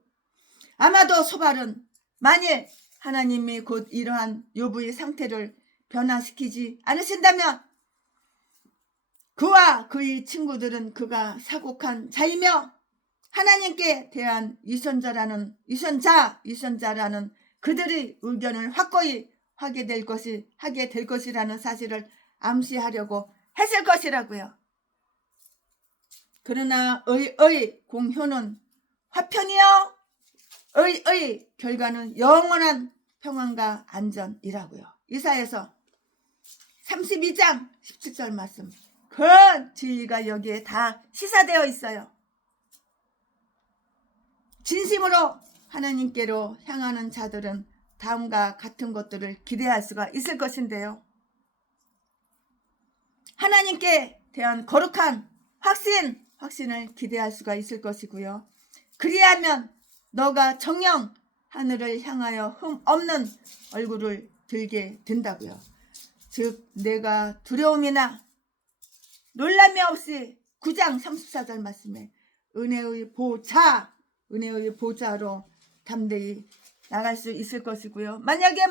아마도 소발은 만일 하나님이 곧 이러한 욥의 상태를 변화시키지 않으신다면 그와 그의 친구들은 그가 사곡한 자이며 하나님께 대한 유선자라는 그들의 의견을 확고히 하게 될 것이라는 사실을 암시하려고 했을 것이라고요. 그러나 의의 공효는 화평이요 의의 결과는 영원한 평안과 안전이라고요. 이사야서 32장 17절 말씀. 그런 진리가 여기에 다 시사되어 있어요. 진심으로 하나님께로 향하는 자들은 다음과 같은 것들을 기대할 수가 있을 것인데요. 하나님께 대한 거룩한 확신을 기대할 수가 있을 것이고요. 그리하면 너가 정녕 하늘을 향하여 흠 없는 얼굴을 들게 된다고요. 즉 내가 두려움이나 놀람이 없이 9장 34절 말씀에 은혜의 보좌로 담대히 나갈 수 있을 것이고요. 만약에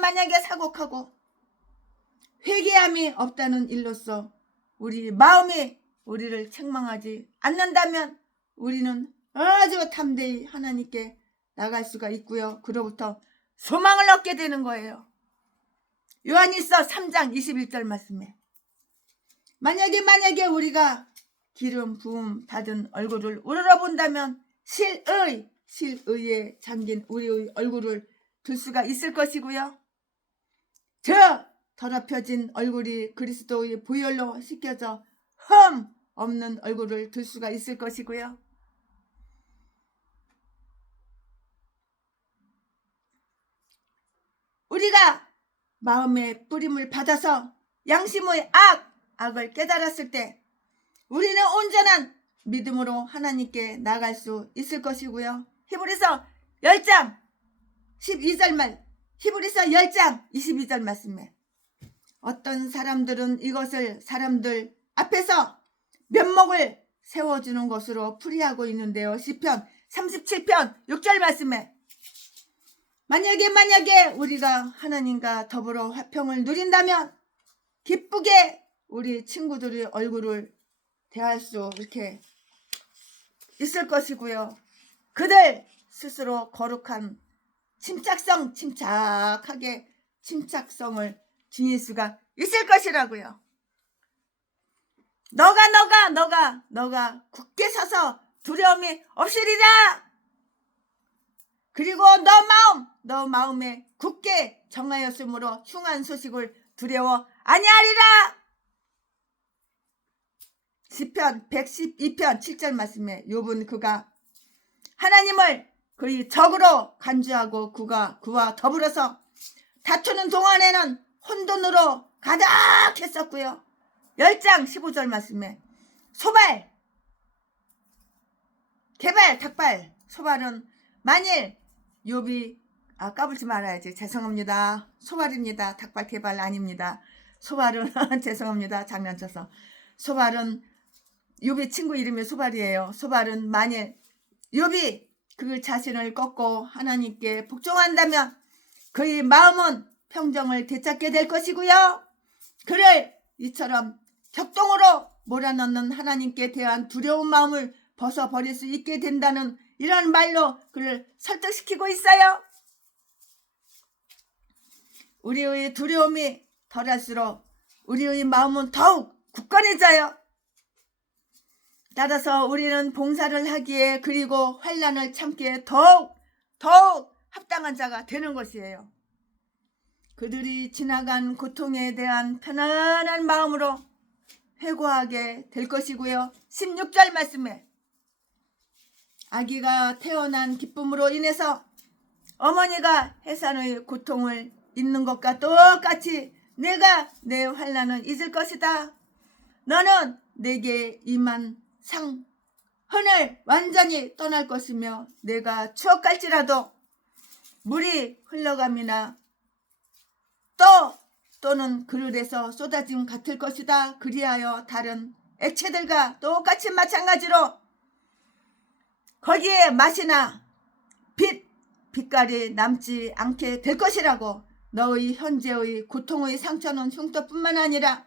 사곡하고 회개함이 없다는 일로서 우리 마음이 우리를 책망하지 않는다면 우리는 아주 담대히 하나님께 나갈 수가 있고요. 그로부터 소망을 얻게 되는 거예요. 요한일서 3장 21절 말씀에 만약에 우리가 기름 부음 받은 얼굴을 우러러본다면 실의에 잠긴 우리의 얼굴을 둘 수가 있을 것이고요. 저 더럽혀진 얼굴이 그리스도의 보혈로 씻겨져 흠 없는 얼굴을 둘 수가 있을 것이고요. 우리가 마음의 뿌림을 받아서 양심의 악을 깨달았을 때 우리는 온전한 믿음으로 하나님께 나갈 수 있을 것이고요. 히브리서 10장 22절 말씀에 어떤 사람들은 이것을 사람들 앞에서 면목을 세워주는 것으로 풀이하고 있는데요. 시편 37편 6절 말씀에 만약에 우리가 하나님과 더불어 화평을 누린다면 기쁘게 우리 친구들의 얼굴을 대할 수 이렇게 있을 것이고요. 그들 스스로 거룩한 침착성을 지닐 수가 있을 것이라고요. 너가 굳게 서서 두려움이 없으리라. 그리고 너 마음에 굳게 정하였으므로 흉한 소식을 두려워 아니하리라. 시편 112편 7절 말씀에 욥은 그가 하나님을 그의 적으로 간주하고 그와 더불어서 다투는 동안에는 혼돈으로 가득했었고요. 10장 15절 말씀에 소발, 개발, 닭발, 소발은 만일 욥이 까불지 말아야지. 죄송합니다. 소발입니다. 닭발, 개발 아닙니다. 소발은 죄송합니다. 장난쳐서. 소발은 욥의 친구 이름이 소발이에요. 소발은 만일 욥이 그 자신을 꺾고 하나님께 복종한다면 그의 마음은 평정을 되찾게 될 것이고요. 그를 이처럼 격동으로 몰아넣는 하나님께 대한 두려운 마음을 벗어버릴 수 있게 된다는 이런 말로 그를 설득시키고 있어요. 우리의 두려움이 덜할수록 우리의 마음은 더욱 굳건해져요. 따라서 우리는 봉사를 하기에 그리고 환난을 참기에 더욱 합당한 자가 되는 것이에요. 그들이 지나간 고통에 대한 편안한 마음으로 회고하게 될 것이고요. 16절 말씀에 아기가 태어난 기쁨으로 인해서 어머니가 해산의 고통을 잊는 것과 똑같이 내가 내 환난을 잊을 것이다. 너는 내게 임한 상흔을 완전히 떠날 것이며 내가 추억할지라도 물이 흘러감이나 또는 그릇에서 쏟아짐 같을 것이다. 그리하여 다른 액체들과 똑같이 마찬가지로 거기에 맛이나 빛깔이 남지 않게 될 것이라고. 너의 현재의 고통의 상처는 흉터뿐만 아니라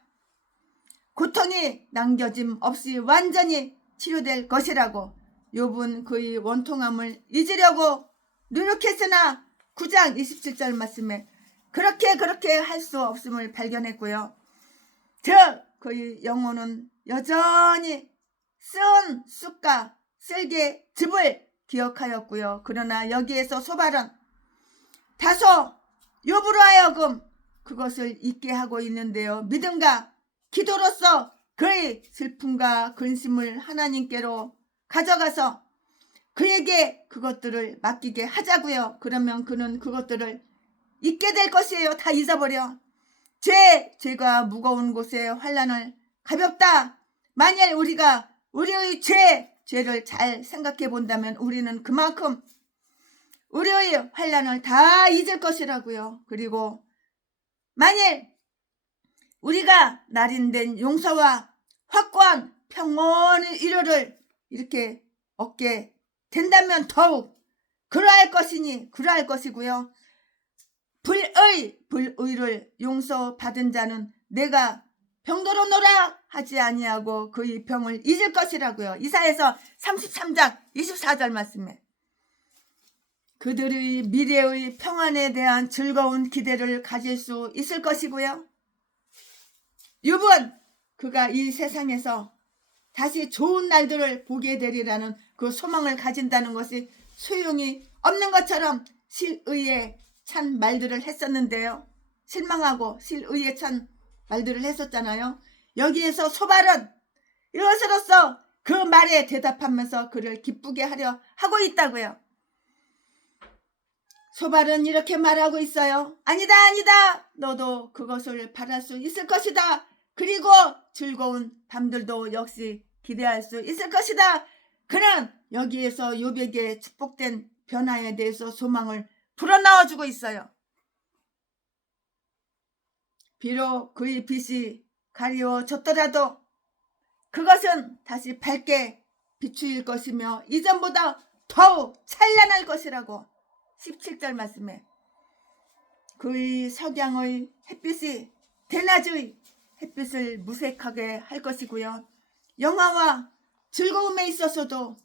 고통이 남겨짐 없이 완전히 치료될 것이라고. 욥은 그의 원통함을 잊으려고 노력했으나 9장 27절 말씀에 그렇게 할 수 없음을 발견했고요. 즉 그의 영혼은 여전히 쓴 쑥과 쓸개 즙을 기억하였고요. 그러나 여기에서 소발은 다소 욥으로 하여금 그것을 잊게 하고 있는데요. 믿음과 기도로서 그의 슬픔과 근심을 하나님께로 가져가서 그에게 그것들을 맡기게 하자고요. 그러면 그는 그것들을 잊게 될 것이에요. 다 잊어버려. 죄가 무거운 곳에 환난을 가볍다. 만일 우리가 우리의 죄를 잘 생각해 본다면 우리는 그만큼 우리의 환난을 다 잊을 것이라고요. 그리고 만일 우리가 날인된 용서와 확고한 평온의 위로를 이렇게 얻게 된다면 더욱 그러할 것이고요. 불의를 용서받은 자는 내가 병들어 노라 하지 아니하고 그의 병을 잊을 것이라고요. 이사야서 33장 24절 말씀에 그들의 미래의 평안에 대한 즐거운 기대를 가질 수 있을 것이고요. 욥은 그가 이 세상에서 다시 좋은 날들을 보게 되리라는 그 소망을 가진다는 것이 소용이 없는 것처럼 실의에 찬 말들을 했었는데요. 실망하고 실의에 찬 말들을 했었잖아요. 여기에서 소발은 이것으로서 그 말에 대답하면서 그를 기쁘게 하려 하고 있다고요. 소발은 이렇게 말하고 있어요. 아니다. 너도 그것을 바랄 수 있을 것이다. 그리고 즐거운 밤들도 역시 기대할 수 있을 것이다. 그는 여기에서 욥에게 축복된 변화에 대해서 소망을 불어넣어주고 있어요. 비록 그의 빛이 가리워졌더라도 그것은 다시 밝게 비추일 것이며 이전보다 더욱 찬란할 것이라고. 17절 말씀에 그의 석양의 햇빛이 대낮의 햇빛을 무색하게 할 것이고요. 영화와 즐거움에 있어서도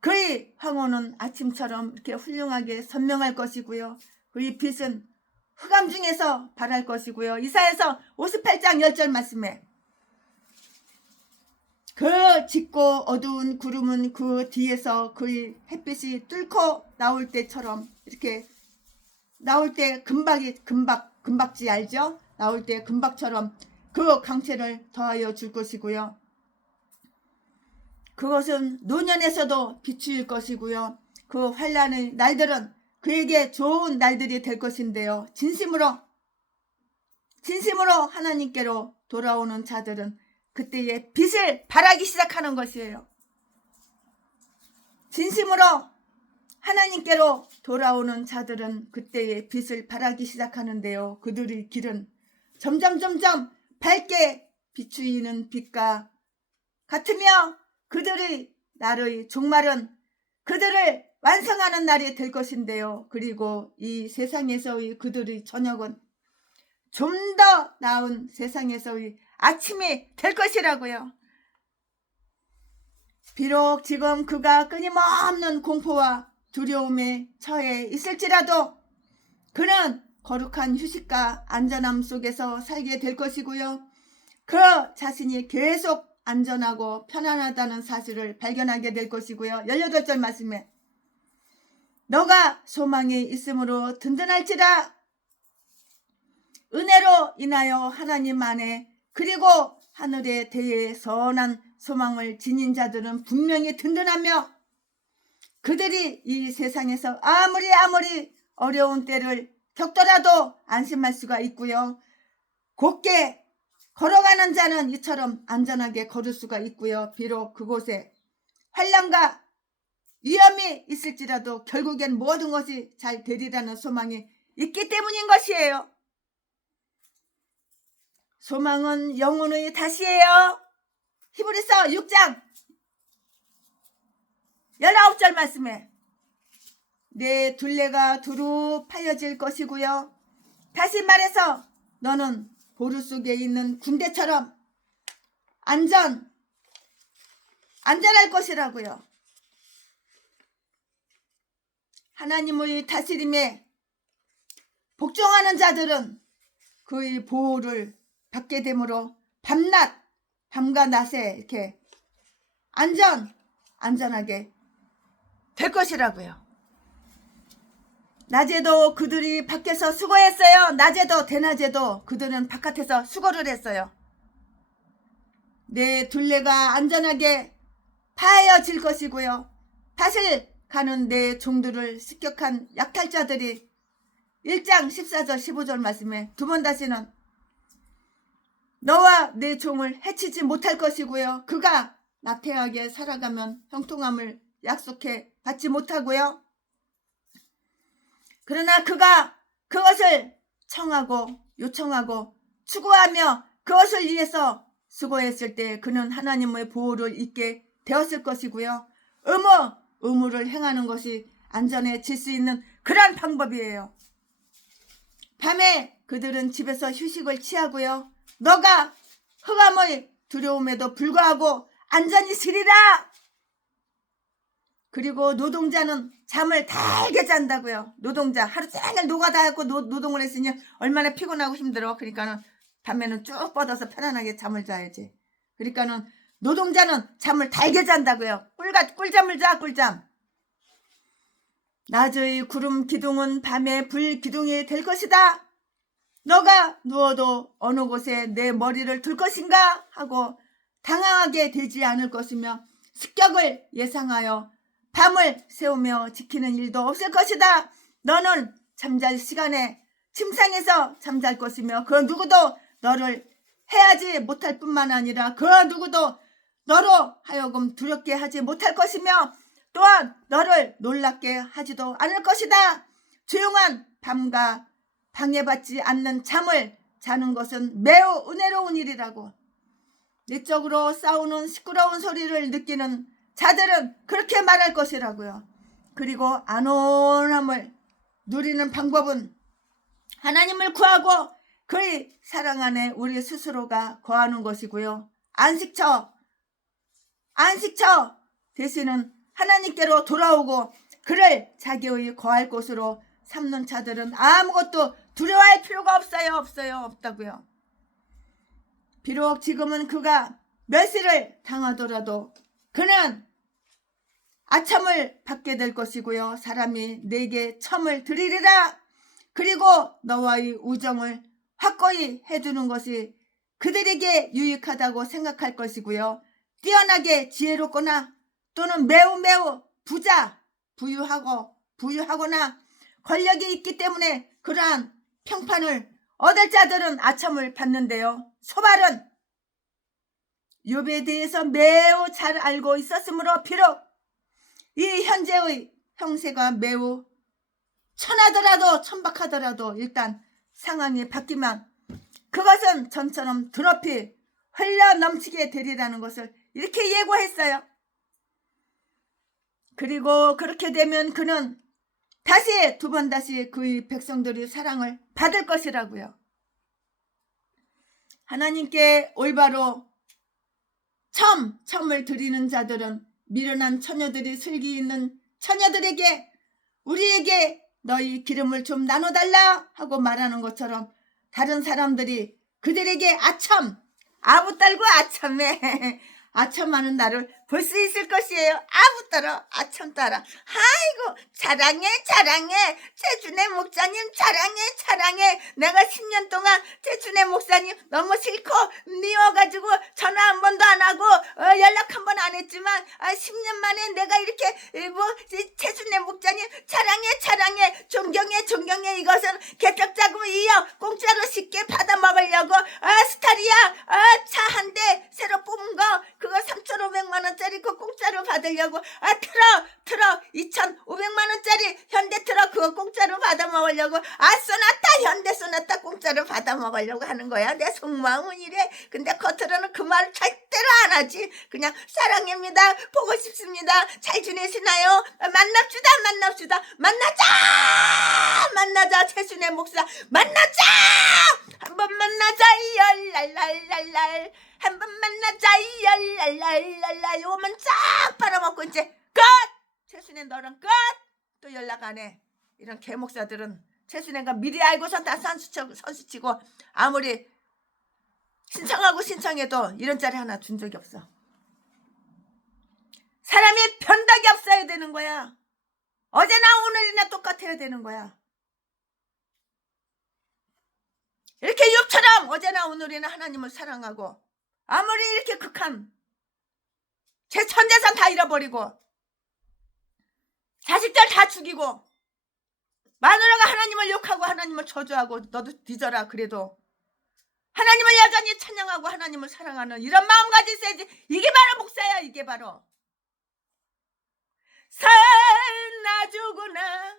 그의 황혼은 아침처럼 이렇게 훌륭하게 선명할 것이고요. 그의 빛은 흑암 중에서 발할 것이고요. 이사야서 58장 10절 말씀에 그 짙고 어두운 구름은 그 뒤에서 그의 햇빛이 뚫고 나올 때처럼 이렇게 나올 때 금박지 알죠? 나올 때 금박처럼 그 강체를 더하여 줄 것이고요. 그것은 노년에서도 비추일 것이고요. 그 환난의 날들은 그에게 좋은 날들이 될 것인데요. 진심으로 하나님께로 돌아오는 자들은 그때의 빛을 발하기 시작하는 것이에요. 진심으로 하나님께로 돌아오는 자들은 그때의 빛을 발하기 시작하는데요. 그들의 길은 점점 밝게 비추이는 빛과 같으며 그들의 날의 종말은 그들을 완성하는 날이 될 것인데요. 그리고 이 세상에서의 그들의 저녁은 좀 더 나은 세상에서의 아침이 될 것이라고요. 비록 지금 그가 끊임없는 공포와 두려움에 처해 있을지라도 그는 거룩한 휴식과 안전함 속에서 살게 될 것이고요. 그 자신이 계속 안전하고 편안하다는 사실을 발견하게 될 것이고요. 18절 말씀에 너가 소망이 있으므로 든든할지라 은혜로 인하여 하나님 안에 그리고 하늘에 대해 선한 소망을 지닌 자들은 분명히 든든하며 그들이 이 세상에서 아무리 어려운 때를 겪더라도 안심할 수가 있고요. 곧게 걸어가는 자는 이처럼 안전하게 걸을 수가 있고요. 비록 그곳에 환난과 위험이 있을지라도 결국엔 모든 것이 잘 되리라는 소망이 있기 때문인 것이에요. 소망은 영혼의 다시예요. 히브리서 6장 19절 말씀에 내 둘레가 두루 파여질 것이고요. 다시 말해서 너는 보루 속에 있는 군대처럼 안전할 것이라고요. 하나님의 다스림에 복종하는 자들은 그의 보호를 받게 되므로 밤과 낮에 이렇게 안전하게 될 것이라고요. 낮에도 그들이 밖에서 수고했어요. 낮에도 대낮에도 그들은 바깥에서 수고를 했어요. 내 둘레가 안전하게 파여질 것이고요. 다시 가는 내 종들을 습격한 약탈자들이 1장 14절 15절 말씀에 두 번 다시는 너와 내 종을 해치지 못할 것이고요. 그가 나태하게 살아가면 형통함을 약속해 받지 못하고요. 그러나 그가 그것을 청하고 요청하고 추구하며 그것을 위해서 수고했을 때 그는 하나님의 보호를 잊게 되었을 것이고요. 의무를 행하는 것이 안전해질 수 있는 그러한 방법이에요. 밤에 그들은 집에서 휴식을 취하고요. 너가 흑암의 두려움에도 불구하고 안전히 쉬리라. 그리고 노동자는 잠을 달게 잔다고요. 노동자 하루 종일 노가다 하고 노동을 했으니 얼마나 피곤하고 힘들어. 그러니까는 밤에는 쭉 뻗어서 편안하게 잠을 자야지. 그러니까는 노동자는 잠을 달게 잔다고요. 꿀잠을 자. 꿀잠. 낮의 구름 기둥은 밤에 불 기둥이 될 것이다. 너가 누워도 어느 곳에 내 머리를 둘 것인가 하고 당황하게 되지 않을 것이며 습격을 예상하여 밤을 새우며 지키는 일도 없을 것이다. 너는 잠잘 시간에 침상에서 잠잘 것이며 그 누구도 너를 해하지 못할 뿐만 아니라 그 누구도 너로 하여금 두렵게 하지 못할 것이며 또한 너를 놀랍게 하지도 않을 것이다. 조용한 밤과 방해받지 않는 잠을 자는 것은 매우 은혜로운 일이라고. 내적으로 싸우는 시끄러운 소리를 느끼는 자들은 그렇게 말할 것이라고요. 그리고 안온함을 누리는 방법은 하나님을 구하고 그의 사랑 안에 우리 스스로가 거하는 것이고요. 안식처 대신은 하나님께로 돌아오고 그를 자기의 거할 곳으로 삼는 자들은 아무것도 두려워할 필요가 없다고요. 비록 지금은 그가 멸시를 당하더라도 그는 아첨을 받게 될 것이고요. 사람이 내게 첨을 드리리라. 그리고 너와의 우정을 확고히 해주는 것이 그들에게 유익하다고 생각할 것이고요. 뛰어나게 지혜롭거나 또는 매우 부유하거나 권력이 있기 때문에 그러한 평판을 얻을 자들은 아첨을 받는데요. 소발은 욥에 대해서 매우 잘 알고 있었으므로 비록 이 현재의 형세가 매우 천박하더라도 일단 상황이 바뀌면 그것은 전처럼 드높이 흘러 넘치게 되리라는 것을 이렇게 예고했어요. 그리고 그렇게 되면 그는 두 번 다시 그의 백성들의 사랑을 받을 것이라고요. 하나님께 올바로 첨을 드리는 자들은 미련한 처녀들이 슬기 있는 처녀들에게 우리에게 너희 기름을 좀 나눠달라 하고 말하는 것처럼 다른 사람들이 그들에게 아첨, 아부 딸고 아첨해 아첨하는 나를 볼 수 있을 것이에요. 아부 따라 아첨 따라. 아이고 자랑해 자랑해 최준혜 목사님 자랑해 자랑해. 내가 10년 동안 최준혜 목사님 너무 싫고 미워가지고 전화 한 번도 안 하고 연락 한 번 안 했지만 10년 만에 내가 이렇게 최준혜 목사님 자랑해 자랑해 존경해 존경해. 이것은 개떡자고 이어 공짜로 쉽게 받아 먹으려고 스타리아 차 한 대 새로 뽑은 거 그거 3,500만원짜리 그거 공짜로 받으려고 트럭 2,500만원짜리 현대 트럭 그거 공짜로 받아 먹으려고 소나타 현대 소나타 공짜로 받아 먹으려고 하는 거야. 내 속마음은 이래. 근데 겉으로는 그 말을 절대로 안 하지. 그냥 사랑합니다 보고 싶습니다 잘 지내시나요 만납시다 만나자 최순애 목사 만나자 한번 만나자 랄랄랄랄 한번 만나자 랄랄랄랄 요만 쫙 빨아먹고 이제 끝. 최순애 너랑 끝. 또 연락 안 해. 이런 개목사들은 최순애가 미리 알고선 다 선수치고 아무리 신청해도 이런 자리 하나 준 적이 없어. 사람이 변덕이 없어야 되는 거야. 어제나 오늘이나 똑같아야 되는 거야. 이렇게 욥처럼 어제나 오늘이나 하나님을 사랑하고 아무리 이렇게 극한 제 전재산 다 잃어버리고 자식들 다 죽이고 마누라가 하나님을 욕하고 하나님을 저주하고 너도 뒤져라 그래도 하나님을 여전히 찬양하고 하나님을 사랑하는 이런 마음가짐 있어야지. 이게 바로 목사야. 이게 바로 사나주구나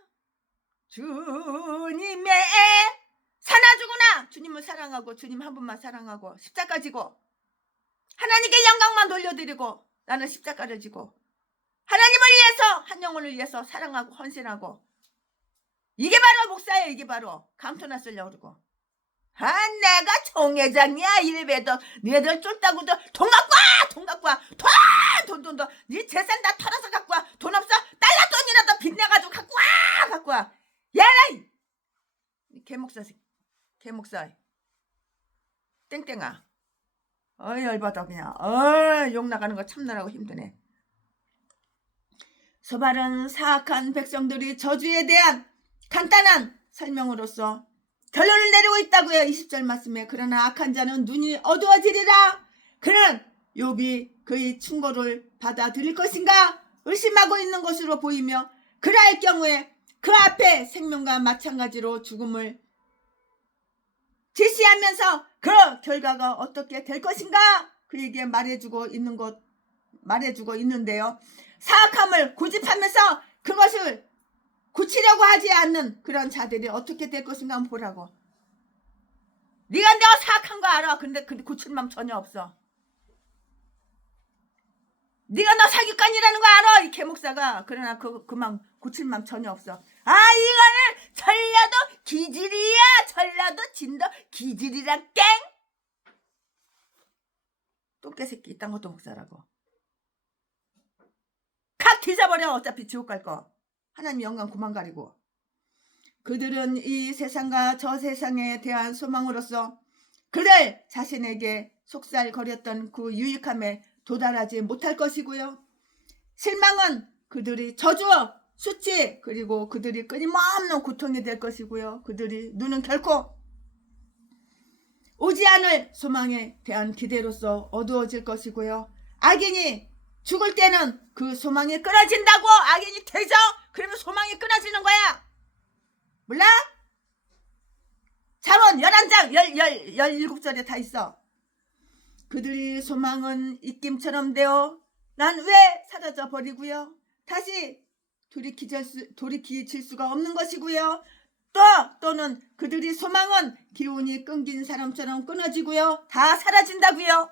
주님의 사나주구나. 주님을 사랑하고 주님 한 분만 사랑하고 십자가 지고 하나님께 영광만 돌려드리고 나는 십자가를 지고 하나님을 위해서 한 영혼을 위해서 사랑하고 헌신하고 이게 바로 목사야. 이게 바로 감투나 쓰려고 그러고 내가 총회장이야 일배도 너희들 쫄다고도 돈 갖고 와 돈 네 재산 다 털어서 갖고 와. 돈 없어? 달러 돈이라도 빚내가지고 갖고 와 얘라 개목사 땡땡아 열받아 그냥 욕 나가는 거 참느라고 힘드네. 소발은 사악한 백성들이 저주에 대한 간단한 설명으로서 결론을 내리고 있다고요. 20절 말씀에 그러나 악한 자는 눈이 어두워지리라. 그는 욥이 그의 충고를 받아들일 것인가 의심하고 있는 것으로 보이며 그러할 경우에 그 앞에 생명과 마찬가지로 죽음을 제시하면서 그 결과가 어떻게 될 것인가 그에게 말해주고 있는데요. 사악함을 고집하면서 그것을 고치려고 하지 않는 그런 자들이 어떻게 될 것인가 한번 보라고. 네가 내가 사악한 거 알아. 근데 고칠 마음 전혀 없어. 네가 너 사기꾼이라는 거 알아. 이 개목사가. 그러나 그 마음 고칠 마음 전혀 없어. 이거는 전라도 기질이야. 전라도 진도 기질이라 깽. 똥개새끼 이딴 것도 목사라고. 칵 뒤져버려. 어차피 지옥 갈 거. 하나님 영광 그만 가리고. 그들은 이 세상과 저 세상에 대한 소망으로서 그들 자신에게 속살거렸던 그 유익함에 도달하지 못할 것이고요. 실망은 그들이 저주어 수치 그리고 그들이 끊임없는 고통이 될 것이고요. 그들이 눈은 결코 오지 않을 소망에 대한 기대로서 어두워질 것이고요. 악인이 죽을 때는 그 소망이 끊어진다고. 악인이 되죠? 그러면 소망이 끊어지는 거야. 몰라? 잠언 11장 17절에 다 있어. 그들이 소망은 입김처럼 되어 난 왜 사라져 버리고요. 다시 돌이킬 수가 없는 것이고요. 또는 그들이 소망은 기운이 끊긴 사람처럼 끊어지고요. 다 사라진다고요.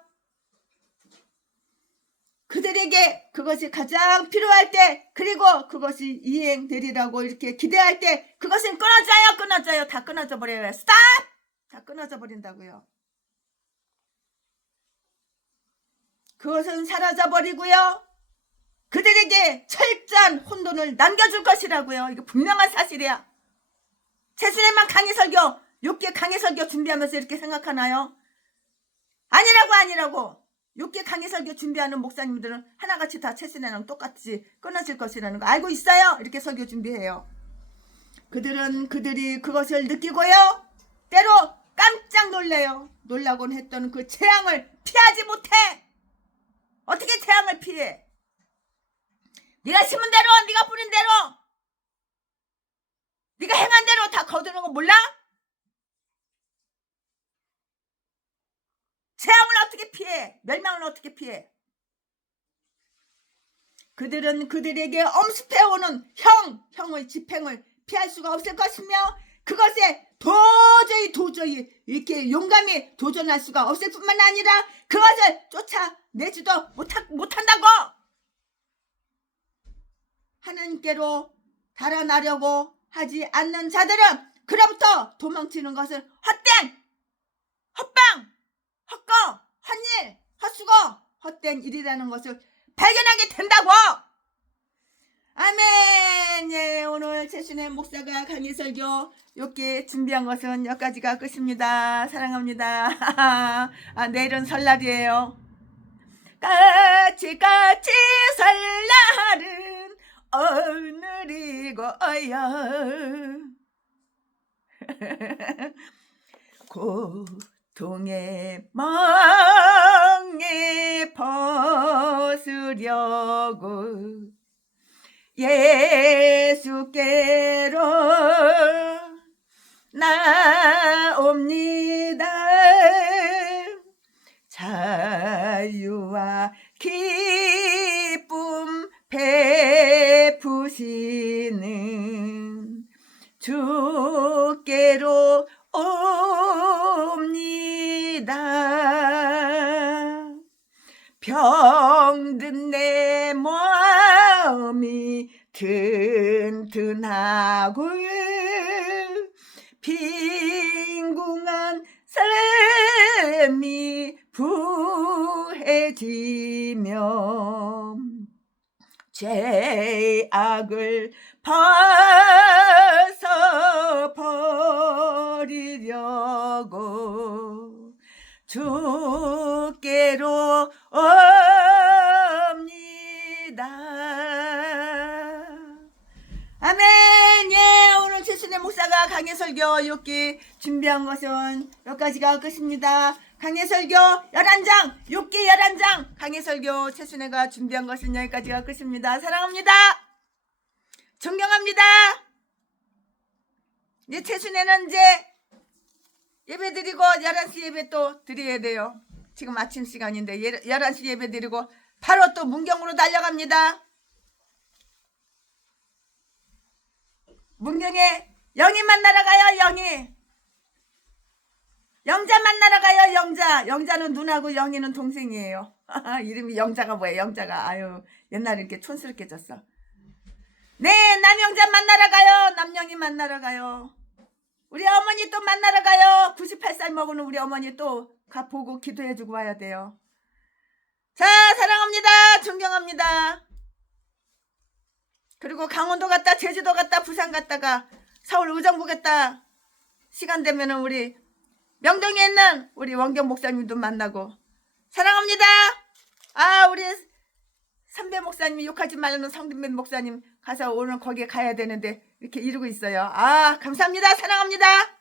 그들에게 그것이 가장 필요할 때 그리고 그것이 이행되리라고 이렇게 기대할 때 그것은 끊어져요. 다 끊어져 버려요. 스탑! 다 끊어져 버린다고요. 그것은 사라져 버리고요. 그들에게 철저한 혼돈을 남겨줄 것이라고요. 이게 분명한 사실이야. 최순애만 강해설교, 6개 강해설교 준비하면서 이렇게 생각하나요? 아니라고. 6개 강해설교 준비하는 목사님들은 하나같이 다 최순애랑 똑같이 끊어질 것이라는 거 알고 있어요. 이렇게 설교 준비해요. 그들이 그것을 느끼고요. 때로 깜짝 놀래요. 놀라곤 했던 그 재앙을 피하지 못해. 어떻게 재앙을 피해? 네가 심은 대로, 네가 뿌린 대로, 네가 행한 대로 다 거두는 거 몰라? 재앙을 어떻게 피해? 멸망을 어떻게 피해? 그들은 그들에게 엄습해오는 형의 집행을 피할 수가 없을 것이며 그것에 도저히 이렇게 용감히 도전할 수가 없을 뿐만 아니라 그것을 쫓아내지도 못한다고. 하나님께로 달아나려고 하지 않는 자들은 그로부터 도망치는 것을 헛된, 헛방, 헛거, 헛일, 헛수고, 헛된 일이라는 것을 발견하게 된다고. 아멘. 예, 오늘 최순애 목사가 강의설교 이렇게 준비한 것은 여기까지가 끝입니다. 사랑합니다. 내일은 설날이에요. 까치 설날은 오늘이고요. 고통의 멍에 벗으려고 예수께로 나옵니다. 자유와 기쁨 베푸시는 주께로 옵니다. 병든 내 마음이 튼튼하고 빈궁한 삶이 부해지며 죄악을 벗어버리려고 주께로 옵니다. 아멘. 예, 오늘 최순애 목사가 강해설교 6기 준비한 것은 여기까지가 끝입니다. 강해설교 11장, 6기 11장 강해설교 최순애가 준비한 것은 여기까지가 끝입니다. 사랑합니다. 존경합니다. 이제 최순애는 이제 예배 드리고 11시 예배 또 드려야 돼요. 지금 아침 시간인데 11시 예배 드리고 바로 또 문경으로 달려갑니다. 문경에 영희 만나러 가요. 영자 만나러 가요. 영자는 누나고 영희는 동생이에요. 이름이 영자가 뭐예요? 영자가 아유 옛날에 이렇게 촌스럽게 졌어. 네, 남영자 만나러 가요. 남영희 만나러 가요. 우리 어머니 또 만나러 가요. 98살 먹은 우리 어머니 또 보고 기도해주고 와야 돼요. 자, 사랑합니다. 존경합니다. 그리고 강원도 갔다, 제주도 갔다, 부산 갔다가 서울 의정부 갔다 시간 되면은 우리 명동에 있는 우리 원경 목사님도 만나고 사랑합니다. 우리 선배 목사님이 욕하지 말라는 성빈 목사님 가서 오늘 거기에 가야 되는데 이렇게 이러고 있어요. 감사합니다. 사랑합니다.